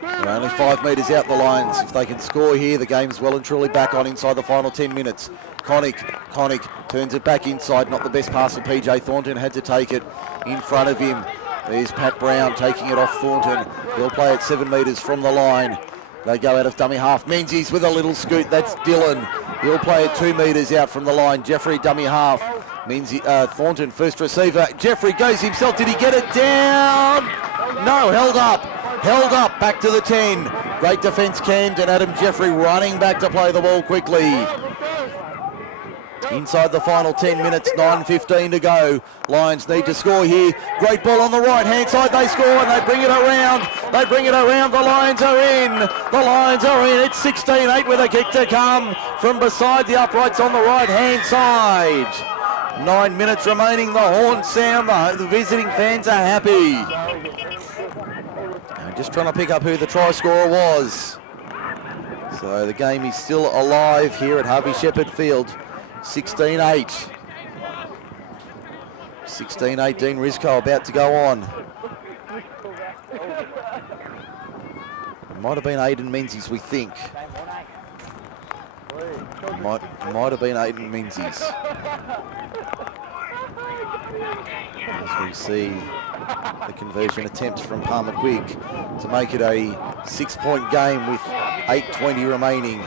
They're only 5 metres out the Lions. If they can score here, the game's well and truly back on inside the final 10 minutes. Connick turns it back inside. Not the best pass for PJ Thornton. Had to take it in front of him. There's Pat Brown taking it off Thornton. He'll play it 7 metres from the line. They go out of dummy half. Menzies with a little scoot. That's Dylan. He'll play it 2 metres out from the line. Jeffrey dummy half. Thornton first receiver. Jeffrey goes himself. Did he get it down? No, held up. Back to the 10. Great defence, Camden. Adam Jeffrey running back to play the ball quickly. Inside the final 10 minutes, 9:15 to go. Lions need to score here. Great ball on the right-hand side. They score and they bring it around. The Lions are in. It's 16-8 with a kick to come from beside the uprights on the right-hand side. 9 minutes remaining. The horns sound. The visiting fans are happy. Just trying to pick up who the try scorer was. So the game is still alive here at Harvey Shepherd Field. 16-8. 16-8, Dean Risco about to go on. It might have been Aiden Menzies, we think. Might have been Aiden Menzies. As we see the conversion attempts from Palmer Quigg to make it a 6-point game with 8:20 remaining.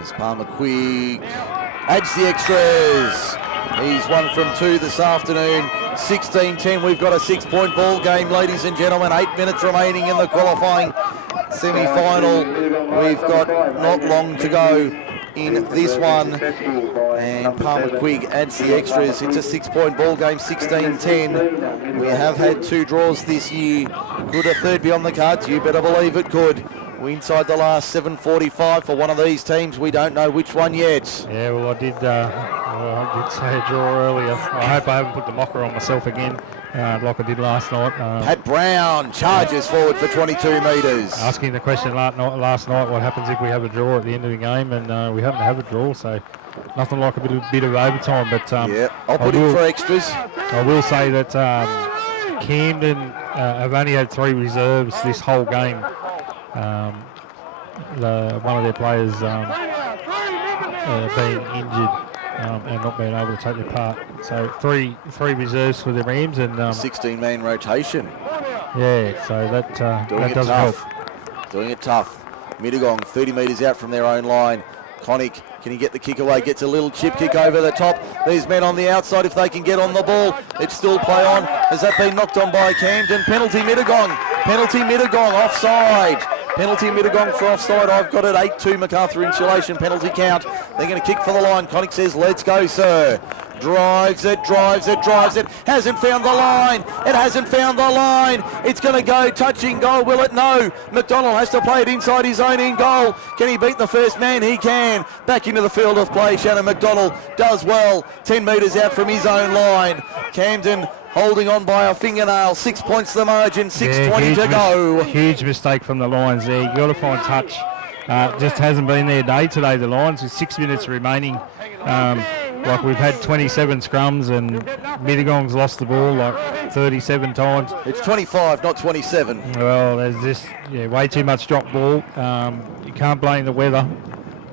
As Palmer Quigg adds the extras. He's 1 from 2 this afternoon. 16-10. We've got a 6-point ball game, ladies and gentlemen. 8 minutes remaining in the qualifying semi-final. We've got not long to go in this one, and Palmer Quigg adds the extras. It's a 6-point ball game, 16-10. We have had 2 draws this year. Could a third be on the cards? You better believe it could. We're inside the last 7:45 for one of these teams. We don't know which one yet. Yeah, well, I did say a draw earlier. I hope I haven't put the mocker on myself again, like I did last night. Pat Brown charges forward for 22 metres. Asking the question last night, what happens if we have a draw at the end of the game, and we happen to have a draw, so nothing like a bit of overtime. But yeah, I'll put in for extras. I will say that Camden have only had 3 reserves this whole game. One of their players being injured and not being able to take their part. So three reserves for the Rams and 16-man rotation. Yeah, so that does help. Doing it tough. Mittagong 30 metres out from their own line. Connick, can he get the kick away? Gets a little chip kick over the top. These men on the outside, if they can get on the ball, it's still play on. Has that been knocked on by Camden? Penalty Mittagong, offside. Penalty Mittagong for offside. I've got it 8-2 MacArthur Insulation penalty count. They're going to kick for the line. Connick says, let's go, sir. Drives it. Hasn't found the line. It's going to go touching goal. Will it? No. McDonald has to play it inside his own in goal. Can he beat the first man? He can. Back into the field of play. Shannon McDonald does well. 10 metres out from his own line. Camden holding on by a fingernail. 6 points the margin. 6:20 to go. Huge mistake from the Lions there. You've got to find touch. Just hasn't been their day today, the Lions, with 6 minutes remaining. Like we've had 27 scrums and Mittagong's lost the ball like 37 times. It's 25, not 27. Well, there's just way too much drop ball. You can't blame the weather.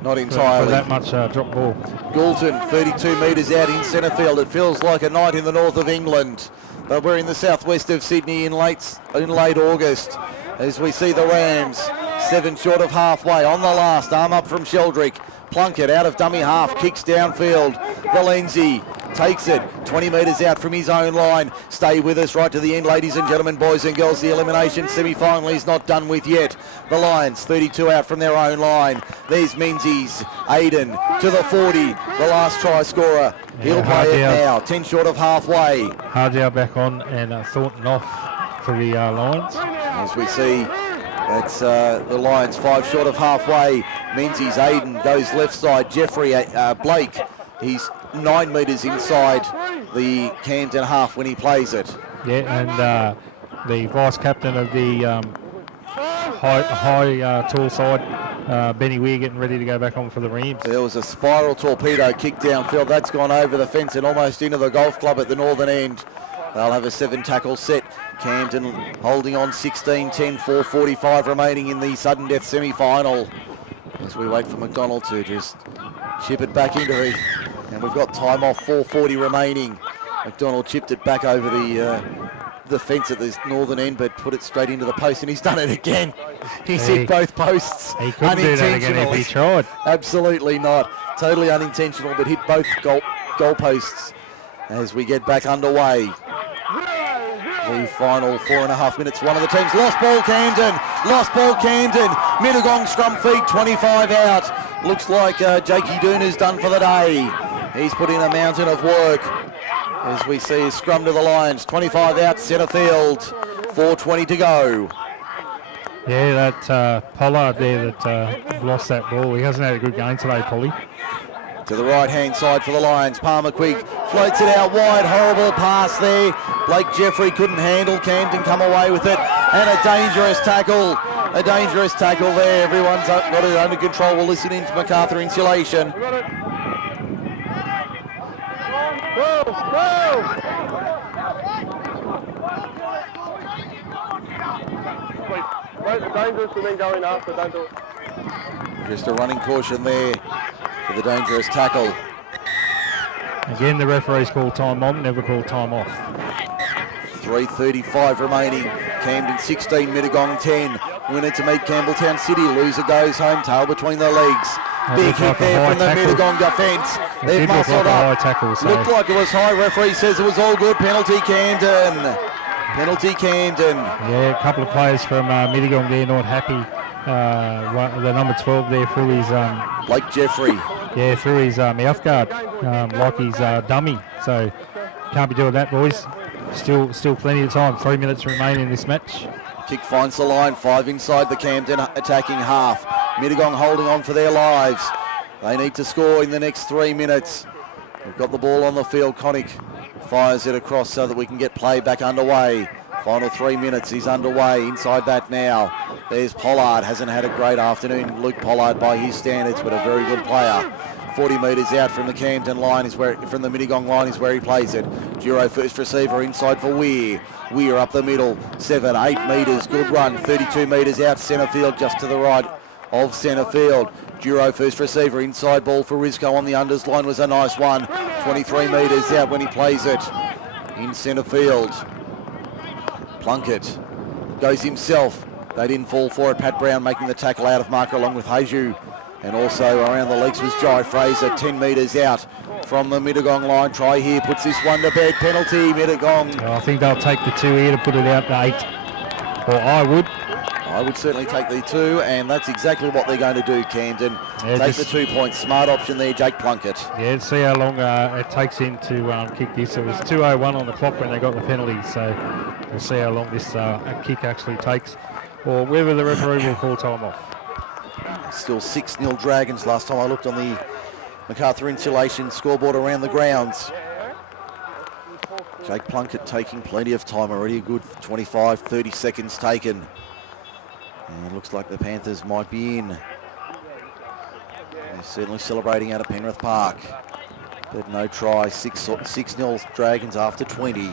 Not entirely. For that much drop ball. Goulton, 32 metres out in centre field. It feels like a night in the north of England. But we're in the southwest of Sydney in late August. as we see the Rams 7 short of halfway on the last. Arm up from Sheldrick. Plunkett out of dummy half, kicks downfield. Valenzi takes it 20 metres out from his own line. Stay with us right to the end, ladies and gentlemen, boys and girls. The elimination semi-final is not done with yet. The Lions 32 out from their own line. There's Menzies. Aiden to the 40, the last try scorer. He'll play it now, 10 short of halfway. Hardale back on and Thornton off for the Lions. As we see, it's the Lions 5 short of halfway. Menzies, Aiden goes left side. Jeffrey Blake, he's 9 metres inside the Camden half when he plays it. Yeah, and the vice captain of the high tall side, Benny Weir, getting ready to go back on for the Rams. There was a spiral torpedo kick downfield. That's gone over the fence and almost into the golf club at the northern end. They'll have a 7 tackle set. Camden holding on 16-10, 4:45 remaining in the sudden death semi-final. As we wait for McDonald to just chip it back into the... And we've got time off, 4:40 remaining. McDonald chipped it back over the fence at the northern end, but put it straight into the post, and he's done it again. He's hit both posts. He couldn't do that again if he tried. Absolutely not. Totally unintentional, but hit both goal posts as we get back underway. The final 4.5 minutes, one of the teams. Lost ball Camden. Mittagong scrum feet, 25 out. Looks like Jakey Dooner's done for the day. He's put in a mountain of work. As we see his scrum to the Lions, 25 out, centre field, 4:20 to go. Yeah, that Pollard there that lost that ball. He hasn't had a good game today, Polly. To the right-hand side for the Lions. Palmer Quigg floats it out wide. Horrible pass there. Blake Jeffrey couldn't handle. Camden come away with it. And a dangerous tackle. A dangerous tackle there. Everyone's got it under control. We'll listen in to MacArthur Insulation. Dangerous and then going after, don't do it. Just a running caution there for the dangerous tackle. Again, the referees call time on, never call time off. 3:35 remaining. Camden 16, Mittagong 10. Winner to meet Campbelltown City. Loser goes home, tail between the legs. Big hit there from the Mittagong defence. They've muscled up. Looked like it was high. Referee says it was all good. Penalty Camden. Penalty Camden. Yeah, a couple of players from Mittagong there not happy. The number 12 there through his... Blake Jeffrey. Yeah, through his mouth guard, like his dummy. So can't be doing that, boys. Still plenty of time. 3 minutes remain in this match. Kick finds the line. 5 inside the Camden attacking half. Mittagong holding on for their lives. They need to score in the next 3 minutes. We've got the ball on the field. Connick fires it across so that we can get play back underway. Final 3 minutes, he's underway. Inside that now. There's Pollard. Hasn't had a great afternoon. Luke Pollard by his standards, but a very good player. 40 metres out from the Camden line is where, from the Mittagong line is where he plays it. Duro first receiver inside for Weir. Weir up the middle, 7, 8 metres, good run. 32 metres out centre field, just to the right of centre field. Duro first receiver, inside ball for Risco on the unders line was a nice one. 23 metres out when he plays it in centre field. Plunkett goes himself. They didn't fall for it. Pat Brown making the tackle out of marker along with Heju. And also around the legs was Jai Fraser, 10 metres out from the Mittagong line. Try here, puts this one to bed. Penalty, Mittagong. I think they'll take the 2 here to put it out to 8. Or I would certainly take the 2, and that's exactly what they're going to do, Camden. Yeah, take the 2 points. Smart option there, Jake Plunkett. Yeah, see how long it takes him to kick this. It was 2:01 on the clock when they got the penalty, so we'll see how long this kick actually takes, or whether the referee will call time off. Still 6-0 Dragons last time I looked on the MacArthur Insulation scoreboard around the grounds. Jake Plunkett taking plenty of time already, a good 25, 30 seconds taken. And it looks like the Panthers might be in. They're certainly celebrating out of Penrith Park. But no try, 6-0 Dragons after 20.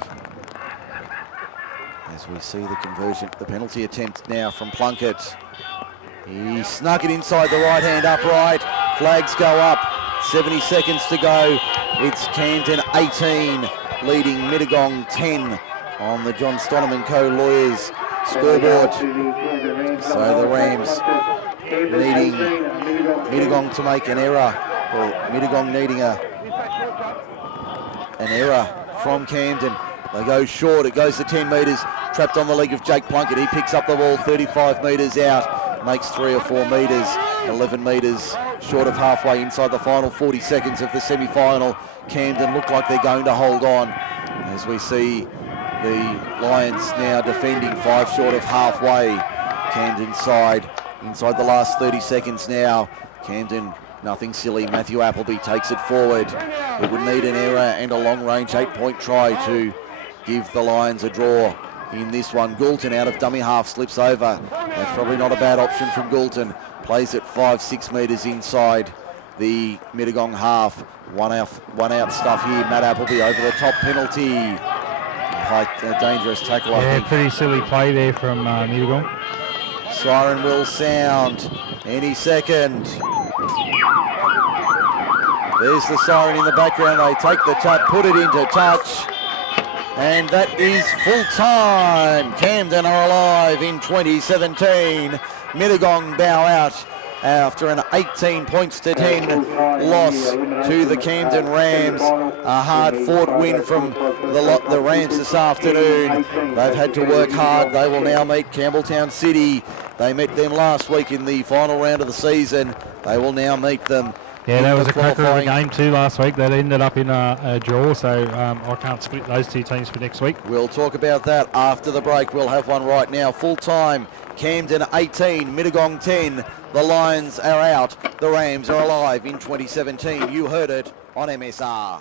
As we see the conversion, the penalty attempt now from Plunkett. He snuck it inside the right hand upright. Flags go up. 70 seconds to go. It's Camden 18 leading Mittagong 10 on the John Stonham & Co. Lawyers scoreboard. So the Rams needing Mittagong to make an error. Well, Mittagong needing an error from Camden. They go short, it goes to 10 metres, trapped on the leg of Jake Plunkett. He picks up the ball 35 metres out, makes 3 or 4 metres, 11 metres short of halfway inside the final 40 seconds of the semi-final. Camden look like they're going to hold on as we see the Lions now defending 5 short of halfway. Camden side inside the last 30 seconds now. Camden, nothing silly. Matthew Appleby takes it forward. It would need an error and a long-range 8-point try to give the Lions a draw in this one. Goulton out of dummy half slips over. That's probably not a bad option from Goulton. Plays it 5-6 metres inside the Mittagong half. One out stuff here. Matt Appleby over the top penalty. A dangerous tackle, I think. Pretty silly play there from Mittagong. Siren will sound any second. There's the siren in the background. They take the tap, put it into touch. And that is full time. Camden are alive in 2017. Mittagong bow out after an 18 points to 10 loss to the Camden Rams. A hard-fought win from the Rams this afternoon. They've had to work hard. They will now meet Campbelltown City. They met them last week in the final round of the season. They will now meet them. Yeah, that was a cracker of a game too last week. That ended up in a draw, so I can't split those two teams for next week. We'll talk about that after the break. We'll have one right now. Full time, Camden 18, Mittagong 10. The Lions are out. The Rams are alive in 2017. You heard it on MSR.